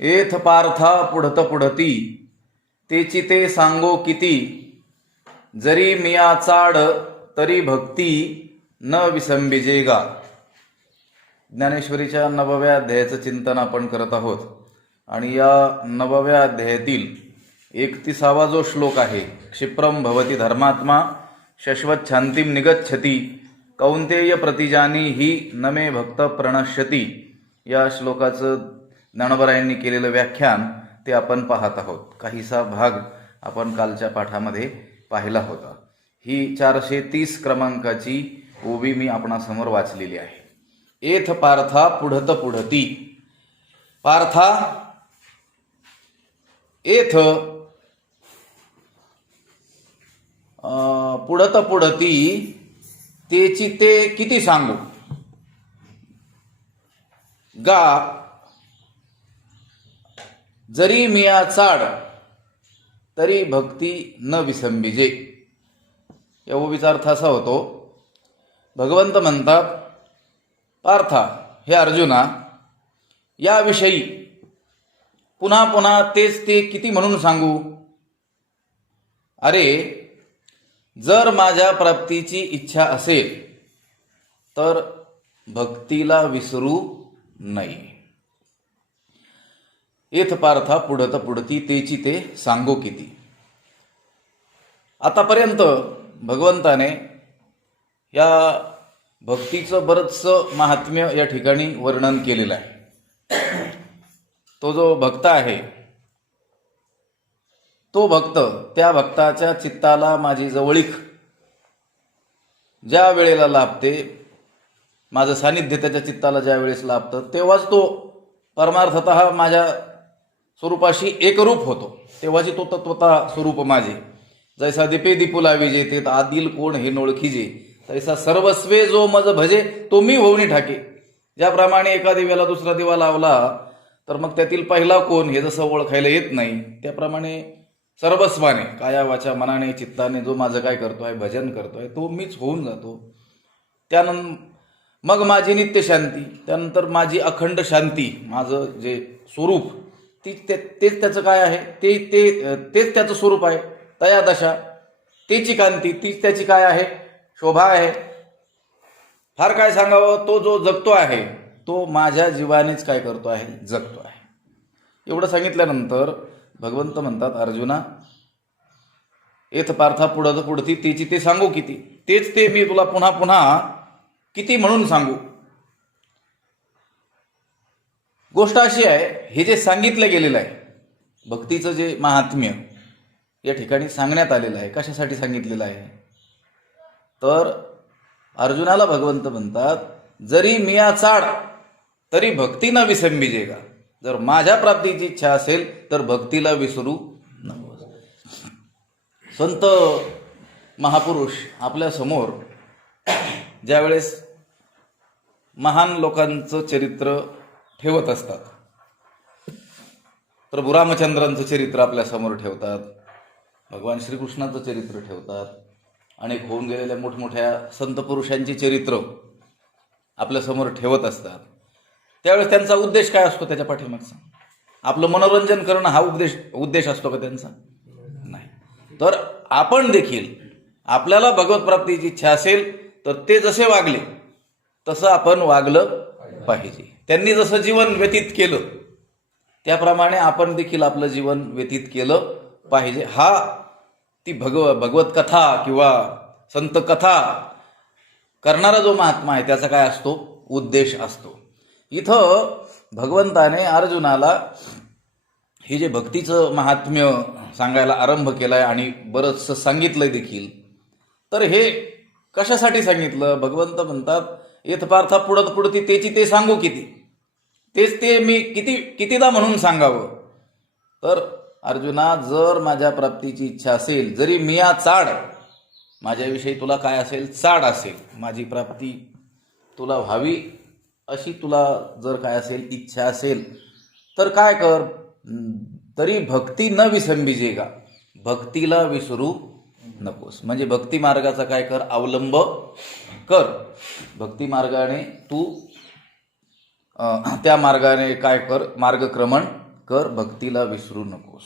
एथ पार्था पुढत पुढती तेची ते सांगो किती, जरी मिया चाड तरी भक्ती न विसंबिजेगा. ज्ञानेश्वरीच्या 9व्या अध्यायाचं चिंतन आपण करत आहोत आणि या 9व्या अध्यायातील 31वा जो श्लोक आहे, क्षिप्रम भवती धर्मात्मा शश्वत शांतीम निगच्छती कौंतेय प्रतिजानी ही नमे भक्त प्रणश्यती, या श्लोकाचं ज्ञानोबरायांनी केलेलं व्याख्यान ते आपण पाहत आहोत. काहीसा भाग आपण कालच्या पाठामध्ये पाहिला होता. ही 430 क्रमांकाची ओवी मी आपणासमोर वाचलेली आहे. एथ पार्था पुढत पुढती. पार्था एथ पुढत पुढती तेची ते किती सांगू. गा जरी मिया चाड तरी भक्ती न विसंबिजे. या ओवीचा अर्थ असा होतो, भगवंत म्हणतात, पार्था हे अर्जुना, याविषयी पुन्हा पुन्हा तेच ते किती म्हणून सांगू. अरे, जर माझ्या प्राप्तीची इच्छा असेल तर भक्तीला विसरू नये. एथ पार्था पुढत पुढती तेची ते सांगो किती. आतापर्यंत भगवंताने या भक्तीचं बरंचसं महात्म्य या ठिकाणी वर्णन केलेलं आहे. तो जो भक्त आहे, तो भक्त, त्या भक्ताच्या चित्ताला माझी जवळीक ज्या वेळेला लाभते, माझं सानिध्य त्याच्या चित्ताला ज्या वेळेस लाभतं, तेव्हाच तो परमार्थतः माझ्या स्वरूपाशी एकरूप होतो. तेव्हाची तो तत्वता स्वरूप माझे. जैसा दीपे दीपू लावी जेते आदिल कोण हे नोळखीजे, तैसा सर्वस्वे जो मज भजे तो मी होऊनी ठाके. ज्याप्रमाणे एका दिव्याला दुसरा दिवा लावला तर मग त्यातील पहिला कोण हे जसं ओळखायला येत नाही, त्याप्रमाणे सर्वस्वाने काया वाचा मनाने चित्ताने जो माझं काय करतोय, भजन करतोय, तो मीच होऊन जातो. त्यानंतर मग माझी नित्य शांती, त्यानंतर माझी अखंड शांती, माझं जे स्वरूप तेच त्याचं काय आहे, तेच त्याचं स्वरूप आहे. तया दशा तेची कांती, तीच त्याची काय आहे, शोभा आहे. फार काय सांगावं, तो जो जगतो आहे तो माझ्या जीवानेच काय करतो आहे, जगतो आहे. एवढं सांगितल्यानंतर भगवंत म्हणतात, अर्जुना, एथ पार्था पुढत पुढती तेची ते सांगू किती. तेच ते मी तुला पुन्हा पुन्हा किती म्हणून सांगू. गोष्ट अशी आहे, हे जे सांगितलं गेलेलं आहे, भक्तीचं जे महात्म्य या ठिकाणी सांगण्यात आलेलं आहे, कशासाठी सांगितलेलं आहे, तर अर्जुनाला भगवंत म्हणतात, जरी मिया चाड तरी भक्ती न विसंबिजेगा. जर माझ्या प्राप्तीची इच्छा असेल तर भक्तीला विसरू नको. संत महापुरुष आपल्या समोर ज्यावेळेस महान लोकांचं चरित्र ठेवत असतात, प्रभू रामचंद्रांचं चरित्र आपल्या समोर ठेवतात, भगवान श्रीकृष्णाचं चरित्र ठेवतात, अनेक होऊन गेलेल्या मोठमोठ्या संत पुरुषांची चरित्र आपल्या समोर ठेवत असतात. त्यावेळेस त्यांचा उद्देश काय असतो, त्याच्या पाठीमागचा आपलं मनोरंजन करणं हा उद्देश असतो का त्यांचा? नाही. तर आपण देखील, आपल्याला भगवत प्राप्तीची इच्छा असेल तर ते जसे वागले तसं आपण वागलं पाहिजे. त्यांनी जसं जीवन व्यतीत केलं त्याप्रमाणे आपण देखील आपलं जीवन व्यतीत केलं पाहिजे. हा ती भगवत कथा किंवा संत कथा करणारा जो महात्मा आहे त्याचा काय असतो, उद्देश असतो. इथं भगवंताने अर्जुनाला हे जे भक्तीचं महात्म्य सांगायला आरंभ केलाय आणि बरंचसं सांगितलंय देखील, तर हे कशासाठी सांगितलं. भगवंत म्हणतात, येथ पार्था पुढत पुढती तेची ते सांगू किती. तेच ते मी कितीदा म्हणून सांगावं. तर अर्जुना, जर माझ्या प्राप्तीची इच्छा असेल, जरी मिया चाड, माझ्याविषयी तुला काय असेल, चाड असेल, माझी प्राप्ती तुला व्हावी अशी तुला जर काय असेल, इच्छा असेल, तर काय कर, तरी भक्ती न विसंबिजेगा, भक्तीला विसरू नकोस. म्हणजे भक्ती मार्गाचा काय कर, अवलंब कर. भक्ती मार्गाने तू त्या मार्गाने काय कर, मार्गक्रमण कर भक्तीला विसरू नकोस.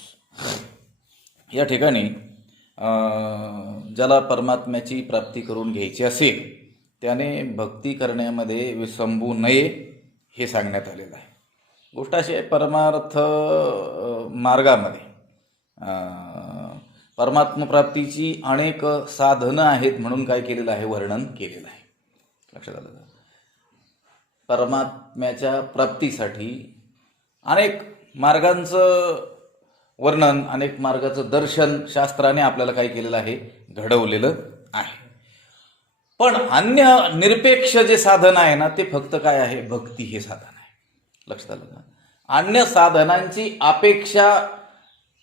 या ठिकाणी ज्याला परमात्म्याची प्राप्ती करून घ्यायची असेल त्याने भक्ती करण्यामध्ये विसंबू नये हे सांगण्यात आलेलं आहे. गोष्ट अशी आहे, परमार्थ मार्गामध्ये परमात्मप्राप्तीची अनेक साधनं आहेत म्हणून काय केलेलं आहे, वर्णन केलेलं आहे. लक्षात आलं का? परमात्म्याच्या प्राप्तीसाठी अनेक मार्गांचं वर्णन, अनेक मार्गाचं दर्शन शास्त्राने आपल्याला काय केलेलं आहे, घडवलेलं आहे. पण अन्य निरपेक्ष जे साधन आहे ना ते फक्त काय आहे, भक्ती हे साधन आहे. लक्षात आलं का? अन्य साधनांची अपेक्षा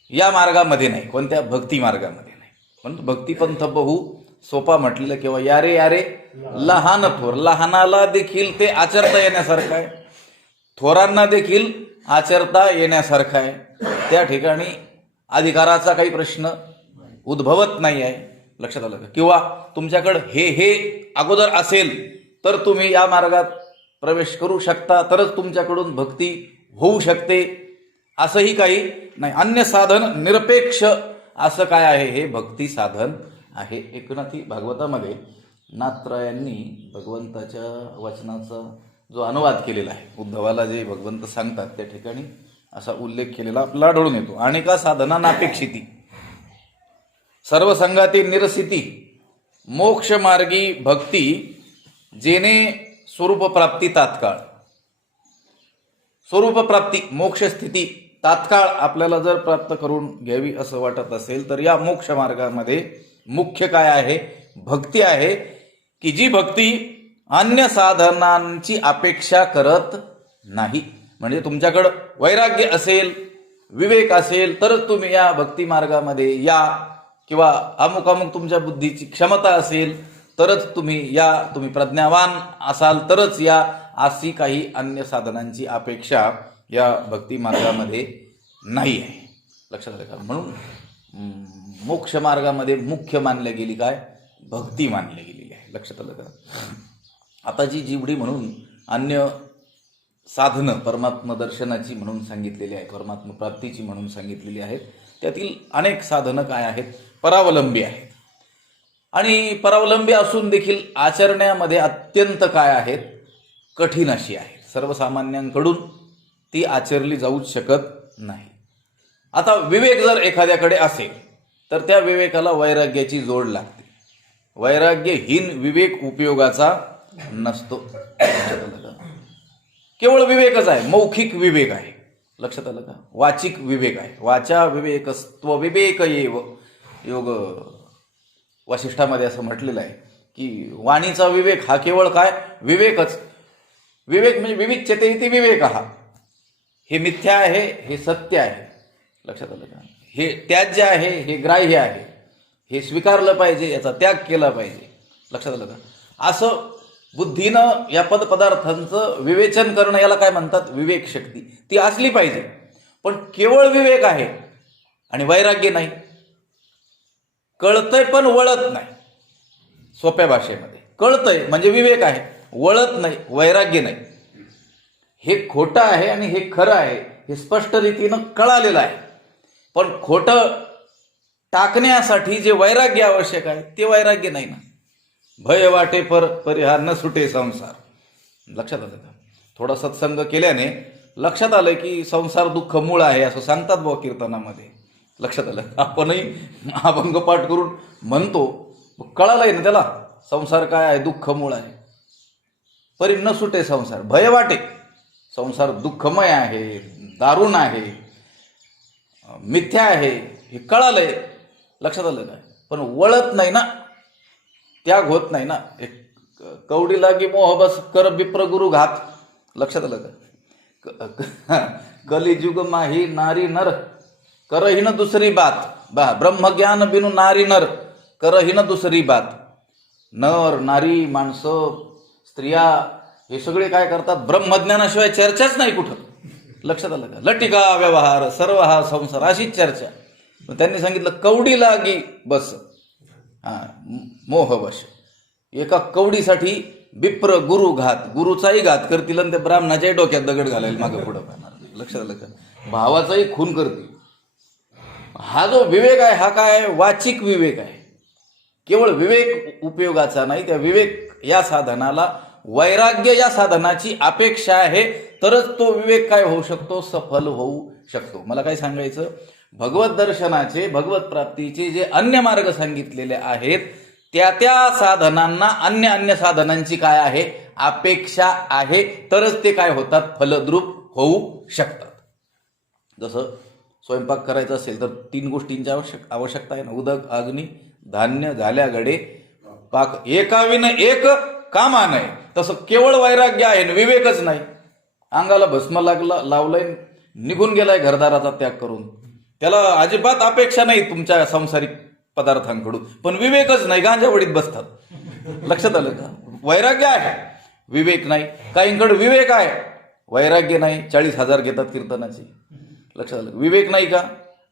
या मार्गामध्ये नाही, कोणत्या भक्ती मार्गामध्ये नाही. पण भक्तिपंथ बहु सोपा म्हटलेलं किंवा यारे यारे लहान थोर, लहानाला देखील ते आचरता येण्यासारखं आहे, थोरांना देखील आचरता येण्यासारखं आहे. त्या ठिकाणी अधिकाराचा काही प्रश्न उद्भवत नाही आहे. लक्षात आलं का? किंवा तुमच्याकडं हे अगोदर असेल तर तुम्ही या मार्गात प्रवेश करू शकता, तरच तुमच्याकडून भक्ती होऊ शकते असंही काही नाही. अन्य साधन निरपेक्ष असं काय आहे, हे भक्ती साधन आहे. एकनाथी भागवतामध्ये नाथरायांनी भगवंताच्या वचनाचा जो अनुवाद केलेला आहे, उद्धवाला जे भगवंत सांगतात त्या ठिकाणी असा उल्लेख केलेला आपल्याला आढळून येतो. अनेका साधना नापेक्षिती, सर्व संगाती निरसिती, मोक्ष मार्गी भक्ती जेने स्वरूप प्राप्ती तात्काळ. स्वरूप प्राप्ती, मोक्ष स्थिती तात्काळ आपल्याला जर प्राप्त करून घ्यावी असं वाटत असेल तर या मोक्ष मार्गामध्ये मुख्य काय आहे, भक्ती आहे. की जी भक्ती अन्य साधनांची अपेक्षा करत नाही. म्हणजे तुमच्याकडं वैराग्य असेल, विवेक असेल तरच तुम्ही या भक्ती मार्गामध्ये या, किंवा अमुक अमुक तुमच्या बुद्धीची क्षमता असेल तरच तुम्ही प्रज्ञावान असाल तरच या, अशी काही अन्य साधनांची अपेक्षा या भक्ती मार्गामध्ये नाही आहे. लक्षात आलं का? म्हणून मोक्ष मार्गामध्ये मुख्य मानली गेली काय, भक्ती मानली गेलेली आहे. लक्षात आलं का? आता जी जीवडी म्हणून अन्य साधनं परमात्म दर्शनाची म्हणून सांगितलेली आहे, परमात्म प्राप्तीची म्हणून सांगितलेली आहेत, त्यातील अनेक साधनं काय आहेत, परावलंबी आहेत. आणि परावलंबी असून देखील आचरण्यामध्ये अत्यंत काय आहेत, कठीण अशी आहेत. सर्वसामान्यांकडून ती आचरली जाऊच शकत नाही. आता विवेक जर एखाद्याकडे असेल तर त्या विवेकाला वैराग्याची जोड लागते. वैराग्यहीन विवेक उपयोगाचा नसतो. केवळ विवेकच आहे, मौखिक विवेक आहे. लक्षात आलं का? वाचिक विवेक आहे. वाचा विवेकस्त्व विवेक येव, योग वशिष्ठामध्ये असं म्हटलेलं आहे की वाणीचा विवेक हा केवळ काय, विवेकच. विवेक म्हणजे विविच्यते इति विवेक हा, हे मिथ्या आहे, हे सत्य आहे. लक्षात आलं का? हे त्याज्य आहे, हे ग्राह्य आहे, हे स्वीकारलं पाहिजे, याचा त्याग केला पाहिजे. लक्षात आलं का? असं बुद्धीनं या पदार्थांचं विवेचन करणं, याला काय म्हणतात, विवेक शक्ती. ती असली पाहिजे. पण केवळ विवेक आहे आणि वैराग्य नाही. कळतंय पण वळत नाही. सोप्या भाषेमध्ये कळतंय म्हणजे विवेक आहे, वळत नाही, वैराग्य नाही. हे खोटं आहे आणि हे खरं आहे हे स्पष्ट रीतीनं कळालेलं आहे. पण खोटं टाकण्यासाठी जे वैराग्य आवश्यक आहे ते वैराग्य नाही ना. भय वाटे पर परिहार न सुटे संसार. लक्षात आलं का? थोडा सत्संग केल्याने लक्षात आलं की संसार दुःख मूळ आहे असं सांगतात बुवा कीर्तनामध्ये. लक्षात आलं? आपणही अभंग पाठ करून म्हणतो, कळालंय ना त्याला संसार काय आहे, दुःख मूळ आहे. परी न सुटे संसार, भय वाटे संसार दुःखमय आहे, दारुण आहे, मिथ्या आहे, हे कळालंय. लक्षात आलं काय? पण वळत नाही ना, त्याग होत नाही ना. एक कवडी लागी मोह बस कर विप्र गुरु घात. लक्षात आलं का? कलिजुग माही नारी नर करही न दुसरी बात. ब्रह्मज्ञान बिनु नारी नर करही न दुसरी बात. नर नारी माणसं स्त्रिया हे सगळे काय करतात, ब्रह्मज्ञानाशिवाय चर्चाच नाही कुठं. लक्षात आलं का? लटिका व्यवहार सर्व हा संसार अशीच चर्चा. त्यांनी सांगितलं कवडी लागी बस, मोह बस. एका कवडीसाठी विप्र गुरु घात, गुरुचाही घात करतील आणि त्या ब्राह्मणाच्याही डोक्यात दगड घालायला मागे पुढं पाहणार. लक्षात आलं का? भावाचाही खून करते. हा जो विवेक आहे हा काय वाचिक विवेक आहे. केवळ विवेक उपयोगाचा नाही, त्या विवेक या साधनाला वैराग्य या साधनाची अपेक्षा आहे, तरच तो विवेक काय होऊ शकतो, सफल होऊ शकतो. मला काय सांगायचं, भगवत दर्शनाचे भगवत प्राप्तीचे जे अन्य मार्ग सांगितलेले आहेत त्या त्या साधनांना अन्य अन्य साधनांची काय आहे अपेक्षा आहे, तरच ते काय होतात फलद्रूप होऊ शकतात. जसं स्वयंपाक करायचा असेल तर 3 गोष्टींची आवश्यकता आहे ना, उदक अग्नी धान्य झाल्या गडे पाक, एकाविन एक कामा नाही. तसं केवळ वैराग्य आहे विवेकच नाही. अंगाला भस्म लावलंय, निघून गेलाय घरदाराचा त्याग करून, त्याला अजिबात अपेक्षा नाही तुमच्या सांसारिक पदार्थांकडून, पण विवेकच नाही, गांजावडीत बसतात. लक्षात आलं का? वैराग्य आहे विवेक नाही. काहींकडे विवेक आहे वैराग्य नाही, 40,000 घेतात कीर्तनाची. लक्षात आलं? विवेक नाही का?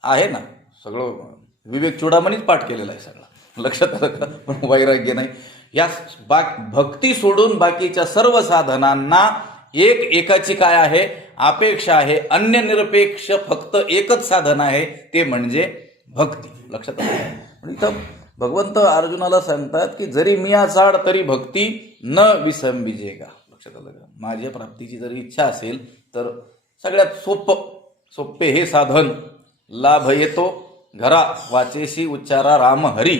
आहे ना, सगळं विवेक चुडामणीच पाठ केलेला आहे सगळा. लक्षात आलं का? पण वैराग्य नाही. या भक्ती सोडून बाकीच्या सर्व साधनांना एकाची काय आहे अपेक्षा आहे. अन्य निरपेक्ष फक्त एकच साधन आहे, ते म्हणजे भक्ती. लक्षात आलं? इथं भगवंत अर्जुनाला सांगतात की जरी मिया चाड तरी भक्ती न विसंबिजेगा. लक्षात आलं का? माझ्या प्राप्तीची जरी इच्छा असेल तर सगळ्यात सोपे हे साधन, लाभ येतो घरा वाचेशी उच्चारा राम हरी.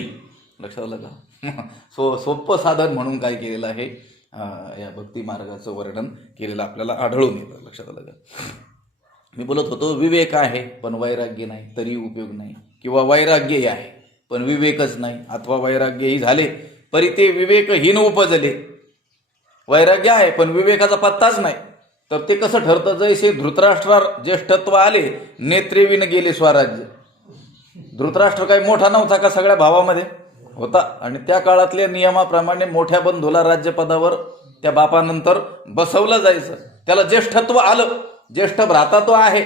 लक्षात आलं का? सोपं साधन म्हणून काय केलेलं आहे, या भक्ती मार्गाचं वर्णन केलेलं आपल्याला आढळून येतं. लक्षात आलं का? मी बोलत होतो विवेक आहे पण वैराग्य नाही तरी उपयोग नाही, किंवा वैराग्यही आहे पण विवेकच नाही, अथवा वैराग्यही झाले तरी ते विवेकहीन उपजले. वैराग्य आहे पण विवेकाचा पत्ताच नाही, तर ते कसं ठरतं, जैसे धृतराष्ट्रावर ज्येष्ठत्व आले नेत्रेविन गेले स्वराज्य. धृतराष्ट्र काही मोठा नव्हता का? सगळ्या भावामध्ये होता, आणि त्या काळातल्या नियमाप्रमाणे मोठ्या बंधूला राज्यपदावर त्या बापानंतर बसवलं जायचं. त्याला ज्येष्ठत्व आलं, ज्येष्ठ भ्राता तो आहे,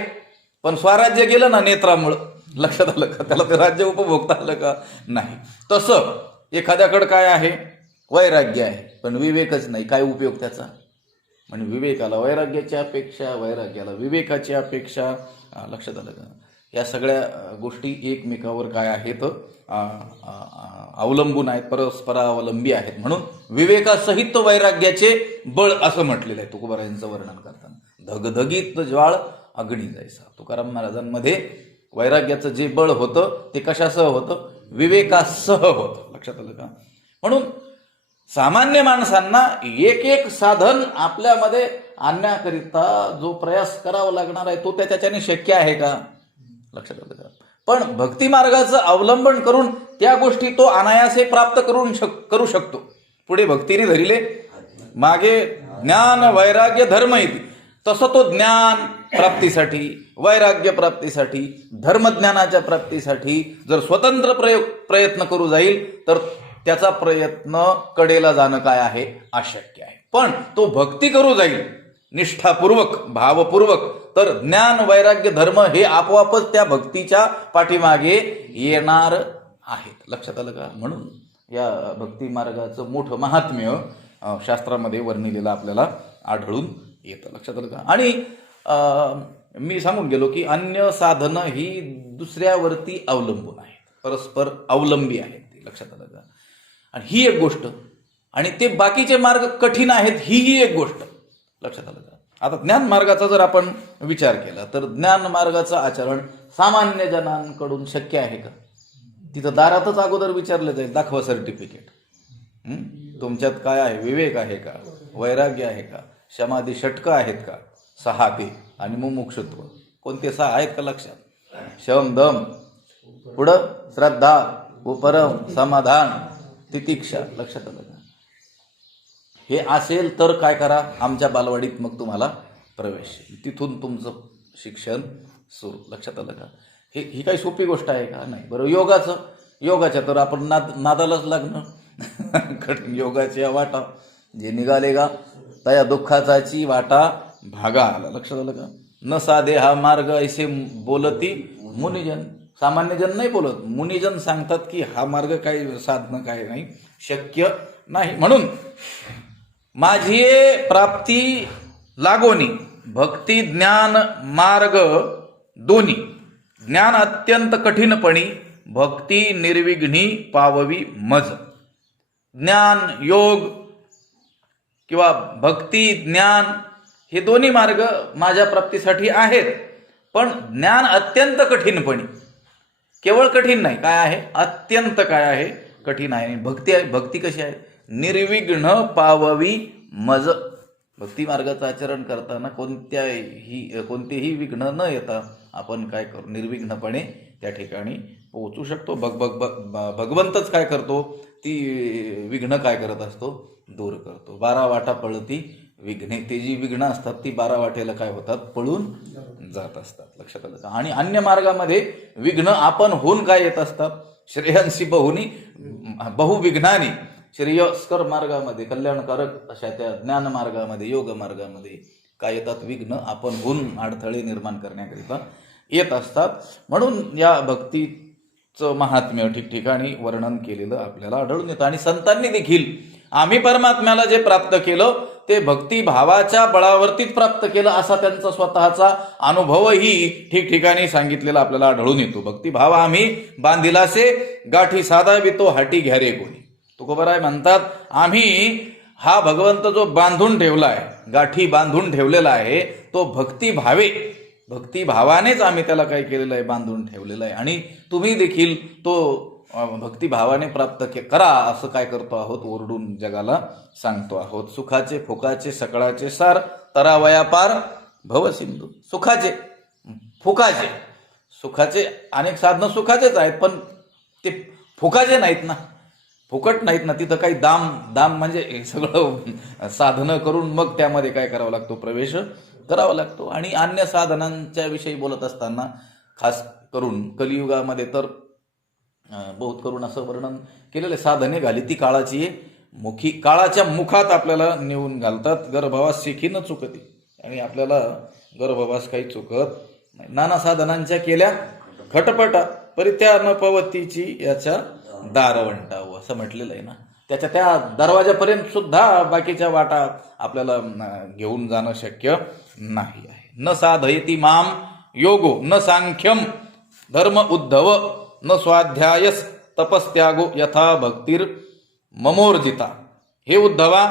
पण स्वराज्य गेलं ना नेत्रामुळं. लक्षात आलं का? त्याला ते राज्य उपभोगता आलं का? नाही. तसं एखाद्याकडे काय आहे वैराग्य आहे पण विवेकच नाही, काय उपयोग त्याचा? म्हणजे विवेकाला वैराग्याची अपेक्षा, वैराग्याला विवेकाची अपेक्षा. लक्षात आलं का? या सगळ्या गोष्टी एकमेकावर काय आहेत अवलंबून आहेत, परस्परावलंबी आहेत. म्हणून विवेकासहित वैराग्याचे बळ असं म्हटलेलं आहे तुकोबारायांचं वर्णन करताना. धगधगीत ज्वाळ अग्नी जायचा. तुकाराम महाराजांमध्ये वैराग्याचं जे बळ होतं ते कशासह होतं? विवेकासह होतं. लक्षात आलं का? म्हणून सामान्य माणसांना एक साधन आपल्यामध्ये आणण्याकरिता जो प्रयास करावा लागणार आहे तो त्याच्याने शक्य आहे का? लक्षात आलं का? पण भक्ती मार्गाचं अवलंबन करून त्या गोष्टी तो अनायासे प्राप्त करू शकतो. पुढे भक्तीने धरिले मागे ज्ञान वैराग्य धर्म येते, तसं तो ज्ञान प्राप्तीसाठी, वैराग्य प्राप्तीसाठी, धर्मज्ञानाच्या प्राप्तीसाठी जर स्वतंत्र प्रयत्न करू जाईल तर त्याचा प्रयत्न कडेला जाणं काय आहे अशक्य आहे. पण तो भक्ती करू जाईल निष्ठापूर्वक भावपूर्वक, तर ज्ञान वैराग्य धर्म हे आपोआपच त्या भक्तीच्या पाठीमागे येणार आहेत. लक्षात आलं का? म्हणून या भक्ती मार्गाचं मोठं महात्म्य शास्त्रामध्ये वर्णिलेलं आपल्याला आढळून येतं. लक्षात आलं का? आणि मी सांगून गेलो की अन्य साधनं ही दुसऱ्यावरती अवलंबून आहेत, परस्पर अवलंबी आहेत. लक्षात आलं का? आणि ही एक गोष्ट, आणि ते बाकीचे मार्ग कठीण आहेत ही एक गोष्ट. लक्षात आलं का? आता ज्ञान मार्गाचा जर आपण विचार केला तर ज्ञान मार्गाचं आचरण सामान्य जनांकडून शक्य आहे का? तिथं दारातच अगोदर विचारलं जाईल, दाखवा सर्टिफिकेट. तुमच्यात काय आहे? विवेक आहे का? वैराग्य आहे का? समाधी षटकं आहेत का? 6 ते, आणि मुमुक्षुत्व कोणते 6 आहेत का? लक्षात, शम दम, पुढं श्रद्धा, उपरम, समाधान, तितिक्षा. लक्षात आलं का? हे असेल तर काय करा, आमच्या बालवाडीत मग तुम्हाला प्रवेश, तिथून तुमचं शिक्षण सुरू. लक्षात आलं का? ही काही सोपी गोष्ट आहे का? नाही. बरं, योगाच्या तर आपण नादालाच लागणं कठीण. योगाच्या वाटा जे निघाले का तया दुःखाचाची वाटा भागा आला. लक्षात आलं का? न साधे हा मार्ग ऐसे बोलती मुनिजन. सामान्यजन नाही बोलत, मुनिजन सांगतात की हा मार्ग काही साधणं काय नाही, शक्य नाही. म्हणून माझी प्राप्ती लागोनी भक्ती ज्ञान मार्ग दोन्ही. ज्ञान अत्यंत कठीणपणी, भक्ती निर्विघ्नी पाववी मज. ज्ञान योग किंवा भक्ती ज्ञान हे दोन्ही मार्ग माझ्या प्राप्तीसाठी आहेत, पण ज्ञान अत्यंत कठीणपणी, केवळ कठीण नाही, काय आहे, अत्यंत काय आहे, कठीण आहे. भक्ती आहे, भक्ती कशी आहे, निर्विघ्न पाववी मज. भक्ती मार्गाचं आचरण करताना कोणतेही विघ्न न येता आपण काय करू, निर्विघ्नपणे त्या ठिकाणी पोहोचू शकतो. भगवंतच काय करतो, ती विघ्न काय करत असतो, दूर करतो. 12 वाटा पळती विघ्ने, ते जी विघ्न असतात ती 12 वाटेला काय होतात, पळून जात असतात. लक्षात आलं का? आणि अन्य मार्गामध्ये विघ्न आपण होऊन काय येत असतात, श्रेयांसी बहुविघ्नानी. श्रेयस्कर मार्गामध्ये, कल्याणकारक अशा त्या ज्ञान मार्गामध्ये, योग मार्गामध्ये काय येतात, विघ्न आपण होऊन अडथळे निर्माण करण्याकरिता येत असतात. म्हणून या भक्तीचं महात्म्य ठिकठिकाणी वर्णन केलेलं आपल्याला आढळून येतं. आणि संतांनी देखील आम्ही परमात्म्याला जे प्राप्त केलं ते भक्तिभावाच्या बळावरतीच प्राप्त केलं, असा त्यांचा स्वतःचा अनुभवही ठिकठिकाणी सांगितलेला आपल्याला आढळून येतो. भक्तिभाव आम्ही बांधिलासे, गाठी साधावितो हाटी घ्या रे कोणी. तुकोबाराय म्हणतात, आम्ही हा भगवंत जो बांधून ठेवला आहे, गाठी बांधून ठेवलेला आहे, तो भक्तिभावे, भक्तिभावानेच आम्ही त्याला काय केलेलं आहे, बांधून ठेवलेलं आहे. आणि तुम्ही देखील तो भक्तिभावाने प्राप्त करा, असं काय करतो आहोत, ओरडून जगाला सांगतो आहोत. सुखाचे फुकाचे सकळाचे सार, तरावया पार भवसिंधू. सुखाचे फुकाचे, सुखाचे अनेक साधनं सुखाचेच आहेत, पण ते फुकाचे नाहीत ना, फुकट नाहीत ना. तिथं काही दाम म्हणजे सगळं साधनं करून मग त्यामध्ये काय करावं लागतो, प्रवेश करावा लागतो. आणि अन्य साधनांच्या विषयी बोलत असताना खास करून कलियुगामध्ये तर बहुत करून असं वर्णन केलेलं, साधने घाली ती काळाची मुखी, काळाच्या मुखात आपल्याला नेऊन घालतात. गर्भवास शिखी न चुकती, आणि आपल्याला गर्भवास काही चुकत नाही. नाना साधनांच्या केल्या खटपटा, परित्या न पवतीची याच्या दारवंटावं, असं म्हटलेलं आहे ना. त्याच्या त्या दरवाजापर्यंत सुद्धा बाकीच्या वाटा आपल्याला घेऊन जाणं शक्य नाही आहे. न साधयती माम योगो न सांख्यम धर्म उद्धव न स्वाध्यायस तपस्त्यागो यथा भक्तीर ममोर्जिता. हे उद्धवा,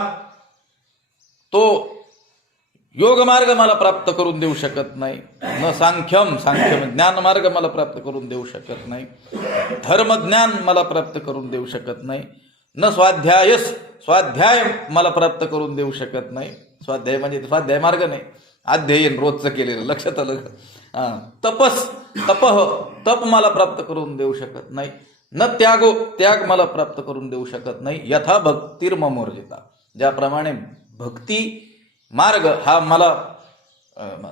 तो योगमार्ग मला प्राप्त करून देऊ शकत नाही. न सांख्यम ज्ञानमार्ग मला प्राप्त करून देऊ शकत नाही. धर्मज्ञान मला प्राप्त करून देऊ शकत नाही. न स्वाध्याय मला प्राप्त करून देऊ शकत नाही. स्वाध्याय म्हणजे स्वाध्याय मार्ग नाही, अध्ययन रोजचं केलेलं. लक्षात आलं का? तप मला प्राप्त करून देऊ शकत नाही. न त्याग मला प्राप्त करून देऊ शकत नाही. यथा भक्तीर ममोर्जिता, ज्याप्रमाणे भक्ती मार्ग हा मला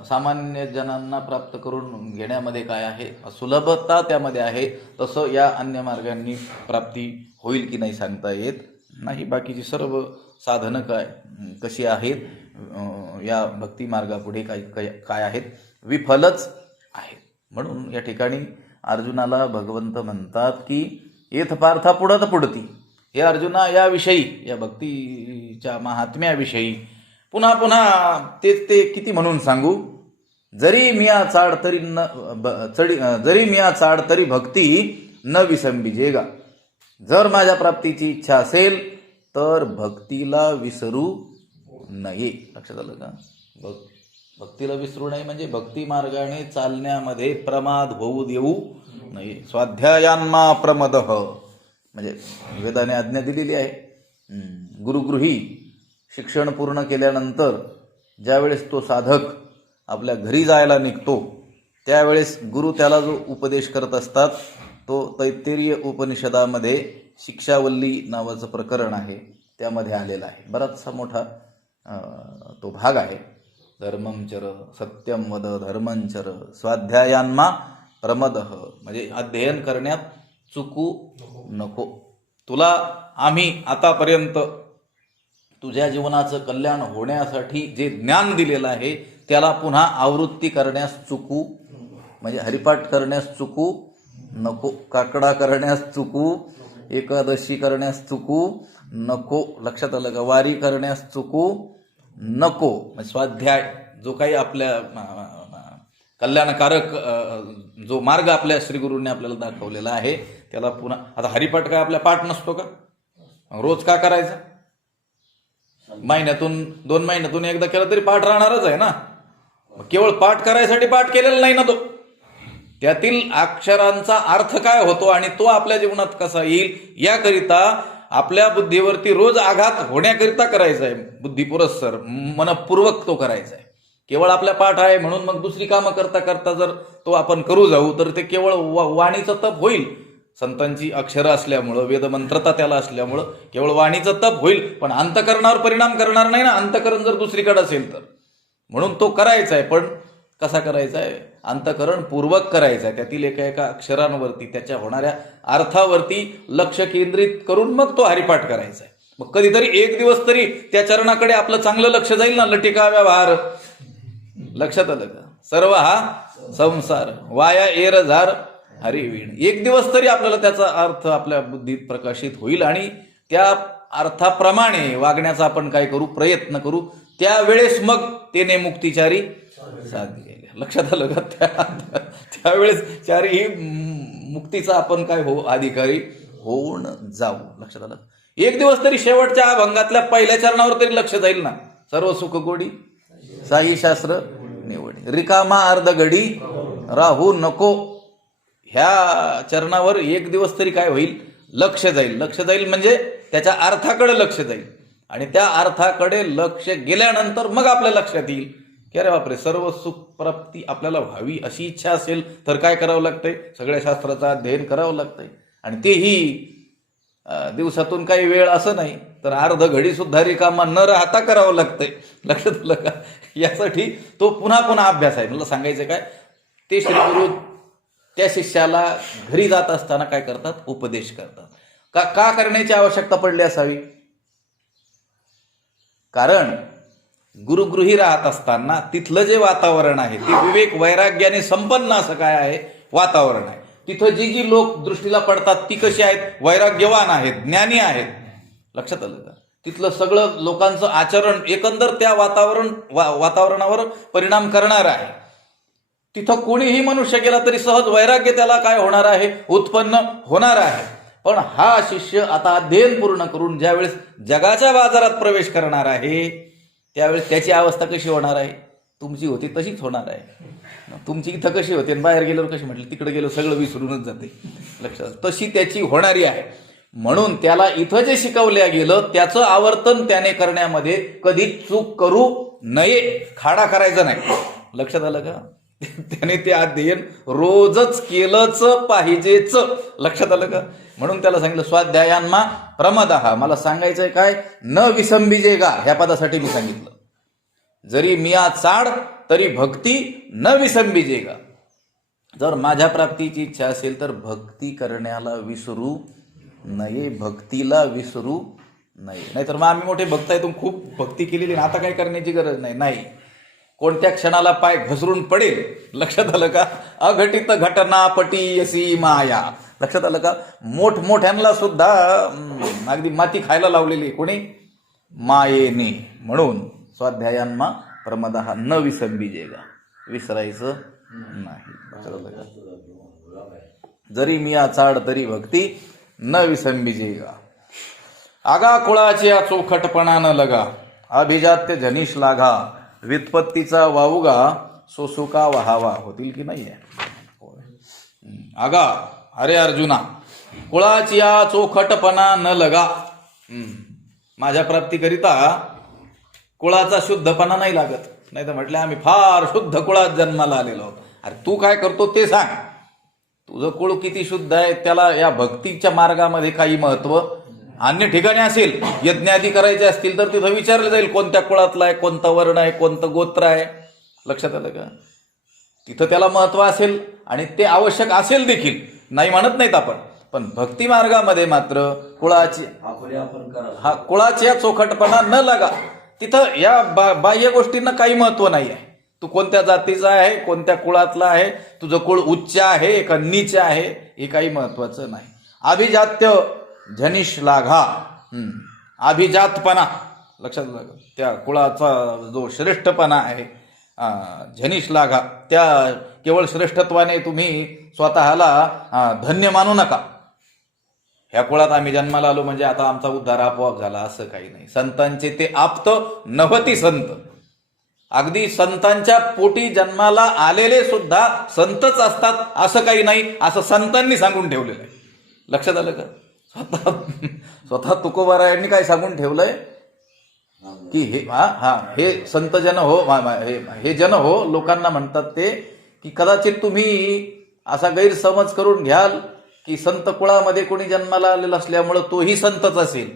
सामान्य जनांना प्राप्त करून घेण्यामध्ये काय आहे, सुलभता त्यामध्ये आहे, तसं या अन्य मार्गांनी प्राप्ती होईल की नाही सांगता येत नाही. बाकीची सर्व साधनं कशी आहेत, या भक्ती मार्गापुढे काय आहेत, विफलच आहेत. म्हणून या ठिकाणी अर्जुनाला भगवंत म्हणतात की येथ पार्था पुढत पुढती. हे अर्जुना, याविषयी, या भक्तीच्या महात्म्याविषयी पुन्हा पुन्हा ते किती म्हणून सांगू. जरी मिया चाड तरी भक्ती न विसंबिजेगा. जर माझ्या प्राप्तीची इच्छा असेल तर भक्तीला विसरू नये. लक्षात आलं का? भक्तीला विसरू नये म्हणजे भक्ती मार्गाने चालण्यामध्ये प्रमाद होऊ देऊ नये. स्वाध्यायान्मा प्रमदः, म्हणजे वेदाने आज्ञा दिलेली आहे. गुरुगृही शिक्षण पूर्ण केल्यानंतर ज्यावेळेस तो साधक आपल्या घरी जायला निघतो, त्यावेळेस गुरु त्याला जो उपदेश करत असतात तो तैत्तिरीय उपनिषदामध्ये शिक्षावल्ली नावाचं प्रकरण आहे, त्यामध्ये आलेला आहे. बराचसा मोठा तो भाग आहे. धर्मंचर सत्यम वद धर्मंचर स्वाध्यायान्मा प्रमदः, म्हणजे अध्ययन करण्यात चुकू नको. तुला आम्ही आतापर्यंत तुझ्या जीवनाचं कल्याण होण्यासाठी जे ज्ञान दिलेलं आहे त्याला पुन्हा आवृत्ती करण्यास चुकू, म्हणजे हरिपाठ करण्यास चुकू नको, काकडा करण्यास चुकू, एकादशी करण्यास चुकू नको. लक्षात आलं का? वारी करण्यास चुकू नको. स्वाध्याय जो काही आपल्या कल्याणकारक जो मार्ग आपल्या श्रीगुरूंनी आपल्याला दाखवलेला आहे त्याला पुन्हा. आता हरिपाठ काय आपल्या पाठ नसतो का? रोज का करायचा? महिन्यातून 2 महिन्यातून एकदा केलं तरी पाठ राहणारच आहे ना. केवळ पाठ करायसाठी पाठ केलेला नाही ना तो. त्यातील अक्षरांचा अर्थ काय होतो आणि तो आपल्या जीवनात कसा येईल याकरिता आपल्या बुद्धीवरती रोज आघात होण्याकरिता करायचा आहे. बुद्धिपुरस्सर मनपूर्वक तो करायचा आहे. केवळ आपल्या पाठ आहे म्हणून मग दुसरी कामं करता करता जर तो आपण करू जाऊ तर ते केवळ वाणीचं तप होईल. संतांची अक्षरं असल्यामुळं, वेदमंत्रता त्याला असल्यामुळं केवळ वाणीचं तप होईल, पण अंतकरणावर परिणाम करणार नाही ना, अंतकरण जर दुसरीकडे असेल तर. म्हणून तो करायचा आहे, पण कसा करायचा आहे? अंतकरण पूर्वक करायचा आहे. त्यातील एका एका अक्षरांवरती, त्याच्या होणाऱ्या अर्थावरती लक्ष केंद्रित करून मग तो हरिपाठ करायचा आहे. मग कधीतरी एक दिवस तरी त्या चरणाकडे आपलं चांगलं लक्ष जाईल ना. लटिका व्यवहार लक्षात आलं का? सर्व हा संसार वाया एर झार हरिवीण. एक दिवस तरी आपल्याला त्याचा अर्थ आपल्या बुद्धीत प्रकाशित होईल आणि त्या अर्थाप्रमाणे वागण्याचा आपण काय करू? प्रयत्न करू. त्यावेळेस मग तेने मुक्तिचारी साध्य. लक्षात आलं का? त्यावेळेस चारही मुक्तीचा आपण काय हो अधिकारी होऊन जाऊ. लक्षात आलं? एक दिवस तरी शेवटच्या अभंगातल्या पहिल्या चरणावर तरी लक्ष जाईल ना. सर्व सुख गोडी साई शास्त्र निवडी, रिकामा अर्ध घडी राहू नको. ह्या चरणावर एक दिवस तरी काय होईल? लक्ष जाईल. लक्ष जाईल म्हणजे त्याच्या अर्थाकडे लक्ष जाईल आणि त्या अर्थाकडे लक्ष गेल्यानंतर मग आपल्या लक्षात येईल की अरे बापरे, सर्व सुख प्राप्ती आपल्याला व्हावी अशी इच्छा असेल तर काय करावं लागतंय? सगळ्या शास्त्राचं अध्ययन करावं लागतंय. आणि तेही दिवसातून काही वेळ असं नाही तर अर्ध घडी सुद्धा रिकामा न राहता करावं लागतंय. लक्षात आलं का? यासाठी तो पुन्हा पुन्हा अभ्यास आहे. मला सांगायचं काय, ते श्रीगुरु त्या शिष्याला घरी जात असताना काय करतात? उपदेश करतात. का करण्याची आवश्यकता पडली असावी? कारण गुरुगृही राहत असताना तिथलं जे वातावरण आहे ते विवेक वैराग्याने संपन्न असं काय आहे? वातावरण आहे. तिथं जी जी लोक दृष्टीला पडतात ती कशी आहेत? वैराग्यवान आहेत, ज्ञानी आहेत. लक्षात आलं का? तिथलं सगळं लोकांचं आचरण एकंदर त्या वातावरणावर परिणाम करणार आहे. तिथं कोणीही मनुष्य गेला तरी सहज वैराग्य त्याला काय होणार आहे? उत्पन्न होणार आहे. पण हा शिष्य आता अध्ययन पूर्ण करून ज्यावेळेस जगाच्या बाजारात प्रवेश करणार आहे त्यावेळेस त्याची अवस्था कशी होणार आहे? तुमची होती तशीच होणार आहे. तुमची इथं कशी होते आणि बाहेर गेल्यावर कशी म्हटली, तिकडे गेलो सगळं विसरूनच जाते. लक्षात? तशी त्याची होणारी आहे. म्हणून त्याला इथं जे शिकवल्या गेलं त्याचं आवर्तन त्याने करण्यामध्ये कधी चूक करू नये, खाडा करायचा नाही. लक्षात आलं का? त्याने ते अध्ययन रोजच केलंच पाहिजेच. लक्षात आलं का? म्हणून त्याला सांगितलं स्वाध्यायान्मा प्रमदः. मला सांगायचंय काय? न विसंबिजेगा ह्या पदासाठी मी सांगितलं. जरी मिया चाड तरी भक्ती न विसंबिजेगा. जर माझ्या प्राप्तीची इच्छा असेल तर भक्ती करण्याला विसरू नये, भक्तीला विसरू नये. नाहीतर मग आम्ही मोठे भक्त आहे, तुम्ही खूप भक्ती केलेली आता काय करण्याची गरज नाही. नाही, कोणत्या क्षणाला पाय घसरून पडेल. लक्षात आलं का? अघटित घटना पटीयसी माया. लक्षात आलं का? मोठमोठ्यांना सुद्धा अगदी माती खायला लावलेली कोणी? मायेने. म्हणून स्वाध्यायान्मा प्रमदः न विसंबिजेगा, विसरायचं नाही. जरी मिया चाड तरी भक्ती न विसंबिजेगा. आगा कुळाची चोखटपणा न लगा, अभिजात्य जनिश लाघा, व्युत्पत्तीचा वावुगा सोसुका वहावा. होतील की नाही? आगा, अरे अर्जुना, कुळाची चोखटपणा न लगा. माझ्या प्राप्तीकरिता कुळाचा शुद्धपणा नाही लागत. नाही तर म्हटलं आम्ही फार शुद्ध कुळात जन्माला आलेलो आहोत. अरे तू काय करतो ते सांग. तुझं कुळ किती शुद्ध आहे त्याला या भक्तीच्या मार्गामध्ये काही महत्व. अन्य ठिकाणी असेल, यज्ञादी करायचे असतील तर तिथं विचारलं जाईल कोणत्या कुळातला आहे, कोणता वर्ण आहे, कोणतं गोत्र आहे. लक्षात आलं का? तिथं त्याला महत्व असेल आणि ते आवश्यक असेल देखील, नाही म्हणत नाहीत आपण. पण भक्ती मार्गामध्ये मात्र कुळाची चोखटपणा न लागा. तिथं या बाह्य गोष्टींना काही महत्व नाही आहे. तू कोणत्या जातीचा आहे, कोणत्या कुळातला आहे, तुझं कुळ उच्च आहे का नीच आहे, हे काही महत्वाचं नाही. अभिजात्य जनिश लाघा, अभिजातपणा. लक्षात आलं? त्या कुळाचा जो श्रेष्ठपणा आहे झनिश लागा, त्या केवळ श्रेष्ठत्वाने तुम्ही स्वतःला धन्य मानू नका. ह्या कुळात आम्ही जन्माला आलो म्हणजे आता आमचा उद्धार आपोआप झाला, असं काही नाही. संतांचे ते आप्त नव्हती संत. अगदी संतांच्या पोटी जन्माला आलेले सुद्धा संतच असतात असं काही नाही, असं संतांनी सांगून ठेवलेलं आहे. लक्षात आलं का? स्वतः तुकोबारायांनी काय सांगून ठेवलंय की हे संत जन हो, हे जन हो लोकांना म्हणतात ते, की कदाचित तुम्ही असा गैरसमज करून घ्याल की संत कुळामध्ये कोणी जन्माला आलेला असल्यामुळं तोही संतच असेल.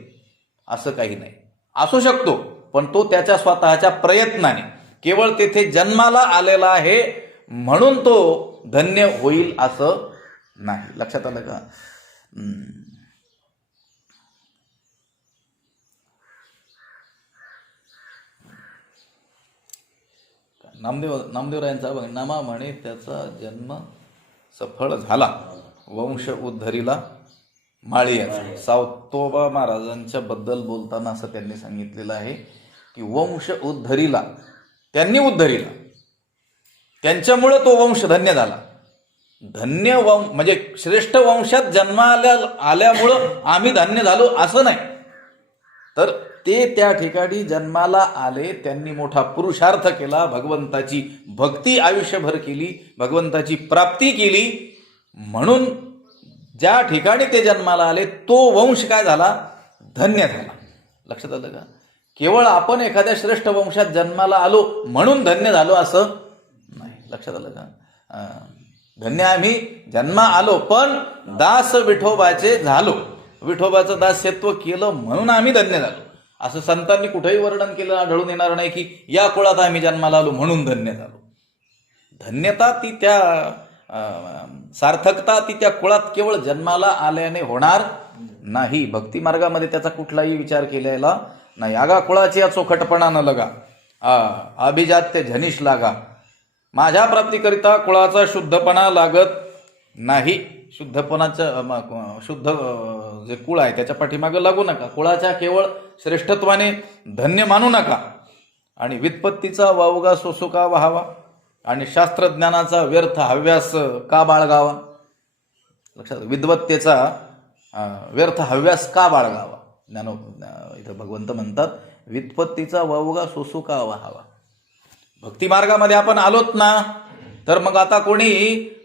असं काही नाही. असू शकतो, पण तो त्याच्या स्वतःच्या प्रयत्नाने केवळ तेथे जन्माला आलेला आहे म्हणून तो धन्य होईल असं नाही. लक्षात आलं का? नामदेवरायांचा नमा म्हणे त्याचा जन्म सफळ झाला, वंश उद्धरीला माळीयाचा. सावतोबा महाराजांच्या बद्दल बोलताना असं त्यांनी सांगितलेलं आहे की वंश उद्धरीला, त्यांनी उद्धरीला, त्यांच्यामुळं तो वंश धन्य झाला. धन्य म्हणजे श्रेष्ठ वंशात जन्माला आल्यामुळं आम्ही धन्य झालो असं नाही, तर ते त्या ठिकाणी जन्माला आले, त्यांनी मोठा पुरुषार्थ केला, भगवंताची भक्ती आयुष्यभर केली, भगवंताची प्राप्ती केली, म्हणून ज्या ठिकाणी ते जन्माला आले तो वंश काय झाला? धन्य झाला. लक्षात आलं का? केवळ आपण एखाद्या श्रेष्ठ वंशात जन्माला आलो म्हणून धन्य झालो असं नाही. लक्षात आलं का? धन्य आम्ही जन्मा आलो पण दास विठोबाचे झालो, विठोबाचं दास्यत्व केलं म्हणून आम्ही धन्य झालो. असं संतांनी कुठेही वर्णन केलं आढळून येणार नाही की या कुळात आम्ही जन्माला आलो म्हणून धन्य झालो. धन्यता ती त्या सार्थकता ती त्या कुळात केवळ जन्माला आल्याने होणार नाही. भक्ती मार्गामध्ये त्याचा कुठलाही विचार केलेला नाही. आगा कुळाची चोखटपणा न लगा, अभिजात्य झनिश लागा. माझ्या प्राप्तीकरिता कुळाचा शुद्धपणा लागत नाही. शुद्धपणाचं शुद्ध जे कुळ आहे त्याच्या पाठीमागं लागू नका. कुळाच्या केवळ श्रेष्ठत्वाने धन्य मानू नका. आणि व्युत्पत्तीचा वावगा सोसुका व्हावा आणि शास्त्रज्ञानाचा व्यर्थ हव्यास का बाळगावा. लक्षात, विद्वत्तेचा व्यर्थ हव्यास का बाळगावा. इथं भगवंत म्हणतात व्युत्पत्तीचा वावगा सोसू का व्हावा. भक्ती मार्गामध्ये आपण आलोत ना, तर मग आता कोणी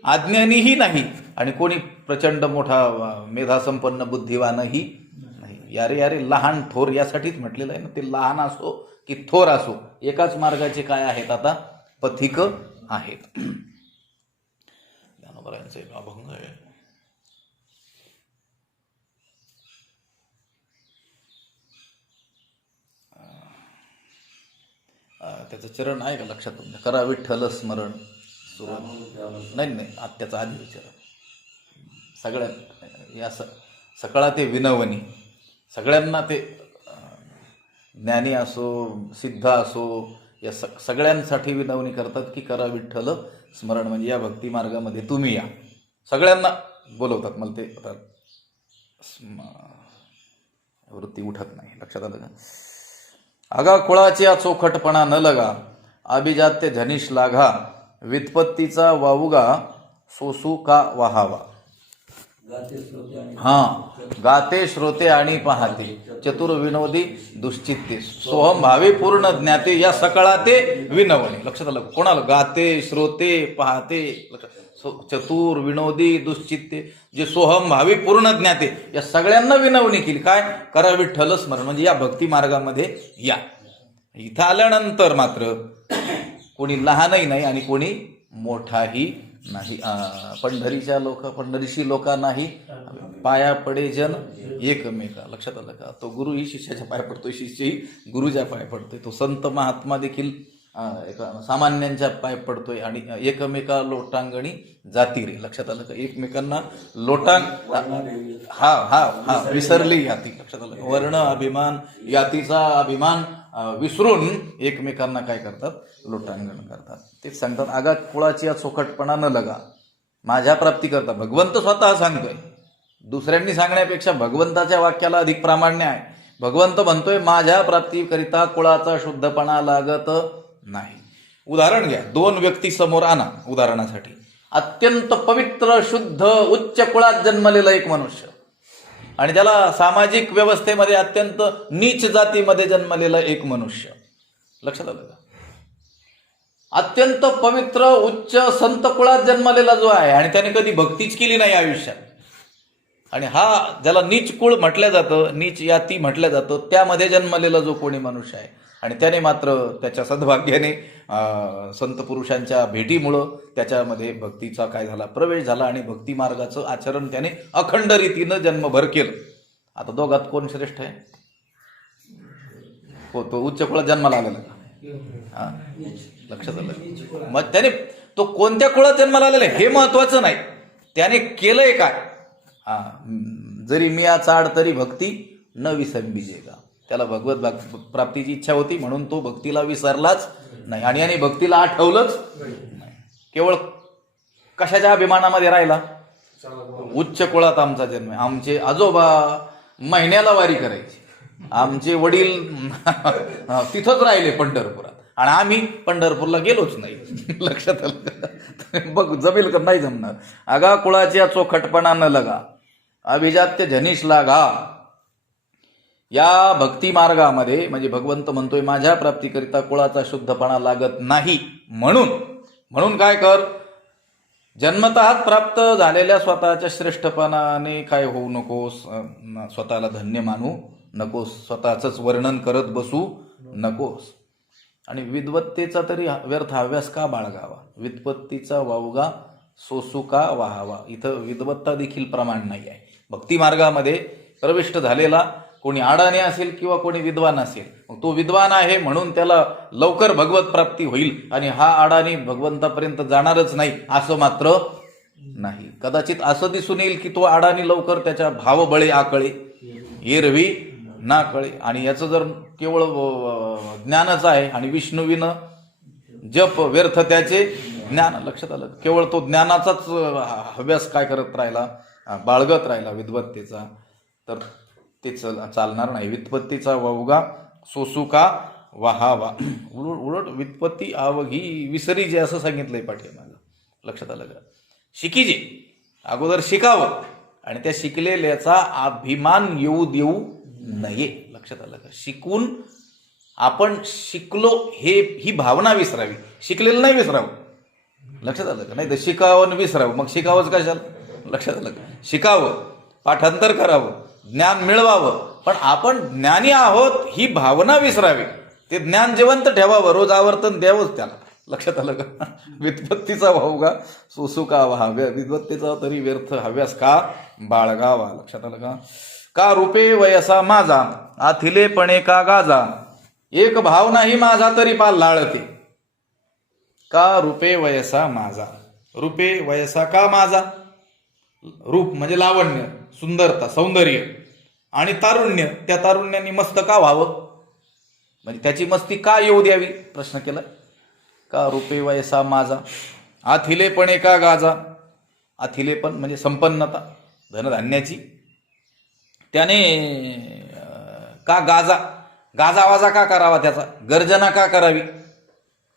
अज्ञानीही नाही आणि कोणी प्रचंड मोठा मेधासंपन्न बुद्धिवानही नाही. यारे यारे लहान थोर यासाठीच म्हटलेलं आहे ना. ते लहान असो की थोर असो, एकाच मार्गाचे काय आहेत आता? पथिक आहेत. ज्ञानोबरायांचा एक अभंग आहे. त्याचं चरण आहे का लक्षात तुमच्या? करा विठ्ठल स्मरण. नाही त्याचा आधी विचार. सगळ्यात या सकळा ते विनवणी, सगळ्यांना ते ज्ञानी असो सिद्ध असो या सगळ्यांसाठी विनवणी करतात की करा विठ्ठल स्मरण. म्हणजे या भक्ती मार्गामध्ये तुम्ही या. सगळ्यांना बोलवतात. मला ते वृत्ती उठत नाही. लक्षात आलं का? आगा कुळाची चोखटपणा न लगा, अभिजात्य झनिश लाघा. व्युत्पत्तीचा वावुगा सोसू का वाहावा. गाते श्रोते आणि पाहते, चतुर विनोदी दुश्चित्ते, सोहम भावे पूर्ण ज्ञाते. या सकळा ते विनवणी. लक्षात आलं? कोणाला? गाते श्रोते पाहते, चतुर विनोदी दुश्चित्ते, जे सोहम भावी पूर्ण ज्ञाते, या सगळ्यांना विनवणी केली. काय? करा विठ्ठल स्मरण. म्हणजे या भक्ती मार्गामध्ये या. इथं आल्यानंतर मात्र कोणी लहानही नाही आणि कोणी मोठाही नाही. पंढरीशी लोका नाही, पाया पडे जन एकमेका. लक्षात आलं का? तो गुरुही शिष्याच्या पाय पडतोय, शिष्यही गुरुच्या पाय पडतोय. तो संत महात्मा देखील सामान्यांच्या पाय पडतोय आणि एकमेका लोटांगणी जाती रे. लक्षात आलं का? एकमेकांना लोटांग विसरली याती. लक्षात आलं? वर्ण अभिमान यातीचा अभिमान विसरून एकमेकांना काय करतात? लोटांगण करतात. तेच सांगतात आगा कुळाची चोखटपणा न लगा. माझ्या प्राप्ती करता भगवंत स्वतः सांगतोय. दुसऱ्यांनी सांगण्यापेक्षा भगवंताच्या वाक्याला अधिक प्रामाण्य आहे. भगवंत म्हणतोय माझ्या प्राप्तीकरिता कुळाचा शुद्धपणा लागत नाही. उदाहरण घ्या, दोन व्यक्ती समोर आणा उदाहरणासाठी. अत्यंत पवित्र शुद्ध उच्च कुळात जन्मलेला एक मनुष्य आणि त्याला सामाजिक व्यवस्थेमध्ये अत्यंत नीच जातीमध्ये जन्मलेला एक मनुष्य. लक्षात आलं का? अत्यंत पवित्र उच्च संत कुळात जन्मलेला जो आहे आणि त्याने कधी भक्तीच केली नाही आयुष्यात, आणि हा ज्याला नीच कुळ म्हटलं जातं, नीच याती म्हटलं जातं, त्यामध्ये जन्मलेला जो कोणी मनुष्य आहे आणि त्याने मात्र त्याच्या सद्भाग्याने संत पुरुषांच्या भेटीमुळं त्याच्यामध्ये भक्तीचा काय झाला, प्रवेश झाला आणि भक्ती मार्गाचं आचरण त्याने अखंड रीतीनं जन्मभर केलं. आता दोघात कोण श्रेष्ठ आहे? तो उच्च कुळात जन्माला आलेला का? हा, लक्षात आलं? मग त्याने तो कोणत्या कुळात जन्माला आलेला हे महत्वाचं नाही, त्याने केलंय काय. हा, जरी मी चाड तरी भक्ती न विसंबीजे का. त्याला भगवत प्राप्तीची इच्छा होती म्हणून तो भक्तीला विसरलाच नाही आणि याने भक्तीला आठवलंच नाही. केवळ कशाच्या अभिमानामध्ये राहिला? उच्च कुळात आमचा जन्म आहे, आमचे आजोबा महिन्याला वारी करायचे, आमचे वडील तिथंच राहिले पंढरपुरात आणि आम्ही पंढरपूरला गेलोच नाही. लक्षात आलं? बघ, जमेल का? नाही जमणार. आगा कुळाच्या चोखटपणा न लगा, अभिजात्य झनिश लागा. या भक्ती मार्गामध्ये म्हणजे भगवंत म्हणतोय माझ्या प्राप्तीकरिता कुळाचा शुद्धपणा लागत नाही. म्हणून काय कर, जन्मतःच प्राप्त झालेल्या स्वतःच्या श्रेष्ठपणाने काय होऊ नकोस, स्वतःला धन्य मानू नकोस, स्वतःच वर्णन करत बसू नकोस. आणि विद्वत्तेचा तरी व्यर्थ हव्यास का बाळगावा, व्युत्पत्तीचा वावगा सोसू का वाहावा. इथं विद्वत्ता देखील प्रमाण नाही आहे. भक्ती मार्गामध्ये प्रविष्ट झालेला कोणी अडाणी असेल किंवा कोणी विद्वान असेल, तो विद्वान आहे म्हणून त्याला लवकर भगवत प्राप्ती होईल आणि हा अडाणी भगवंतापर्यंत जाणारच नाही असं मात्र नाही. कदाचित असं दिसून येईल की तो अडाणी लवकर त्याच्या भावबळे आकळे, एरवी ना कळे. आणि याचं जर केवळ ज्ञानच आहे आणि विष्णुविनं जप व्यर्थ त्याचे ज्ञान. लक्षात आलं? केवळ तो ज्ञानाचाच हव्यास काय करत राहिला, बाळगत राहिला विद्वत्तेचा, तर ते चालणार नाही. व्युत्पत्तीचा वावगा सोसू का वाहावा. उलट व्युत्पत्ती अवघी विसरीजे असं सांगितलंय पाठीमागं. लक्षात आलं का? शिकीजे, अगोदर शिकावं आणि त्या शिकलेल्याचा अभिमान येऊ देऊ नये. लक्षात आलं का? शिकून आपण शिकलो ही भावना विसरावी, शिकलेलं नाही विसरावं. लक्षात आलं का? नाही तर शिकावं विसरावं, मग शिकावंच कशाला. लक्षात आलं का? शिकावं, पाठांतर करावं, ज्ञान मिळवावं, पण आपण ज्ञानी आहोत ही भावना विसरावी. ते ज्ञान जिवंत ठेवावं, रोज आवर्तन द्यावंच त्याला. लक्षात आलं का? व्युत्पत्तीचा भावगा सोसू का व्हाव्या, विद्वत्तेचा तरी व्यर्थ हव्यास का बाळगावा. लक्षात आलं का? का रूपे वयसा माझा, आथिलेपणे का गाजा, एक भाव नाही माझा तरी पाल लाळते. का रूपे वयसा माझा, रूपे वयसा का माझा. रूप म्हणजे लावण्य, सुंदरता, सौंदर्य, आणि तारुण्य, त्या तारुण्याने मस्त का व्हावं, म्हणजे त्याची मस्ती का येऊ द्यावी, प्रश्न केला. का रूपे वयसा माझा, आथिलेपणे का गाजा. आथिलेपण म्हणजे संपन्नता, धनधान्याची. त्याने का गाजा, गाजावाजा का करावा, त्याचा गर्जना का करावी.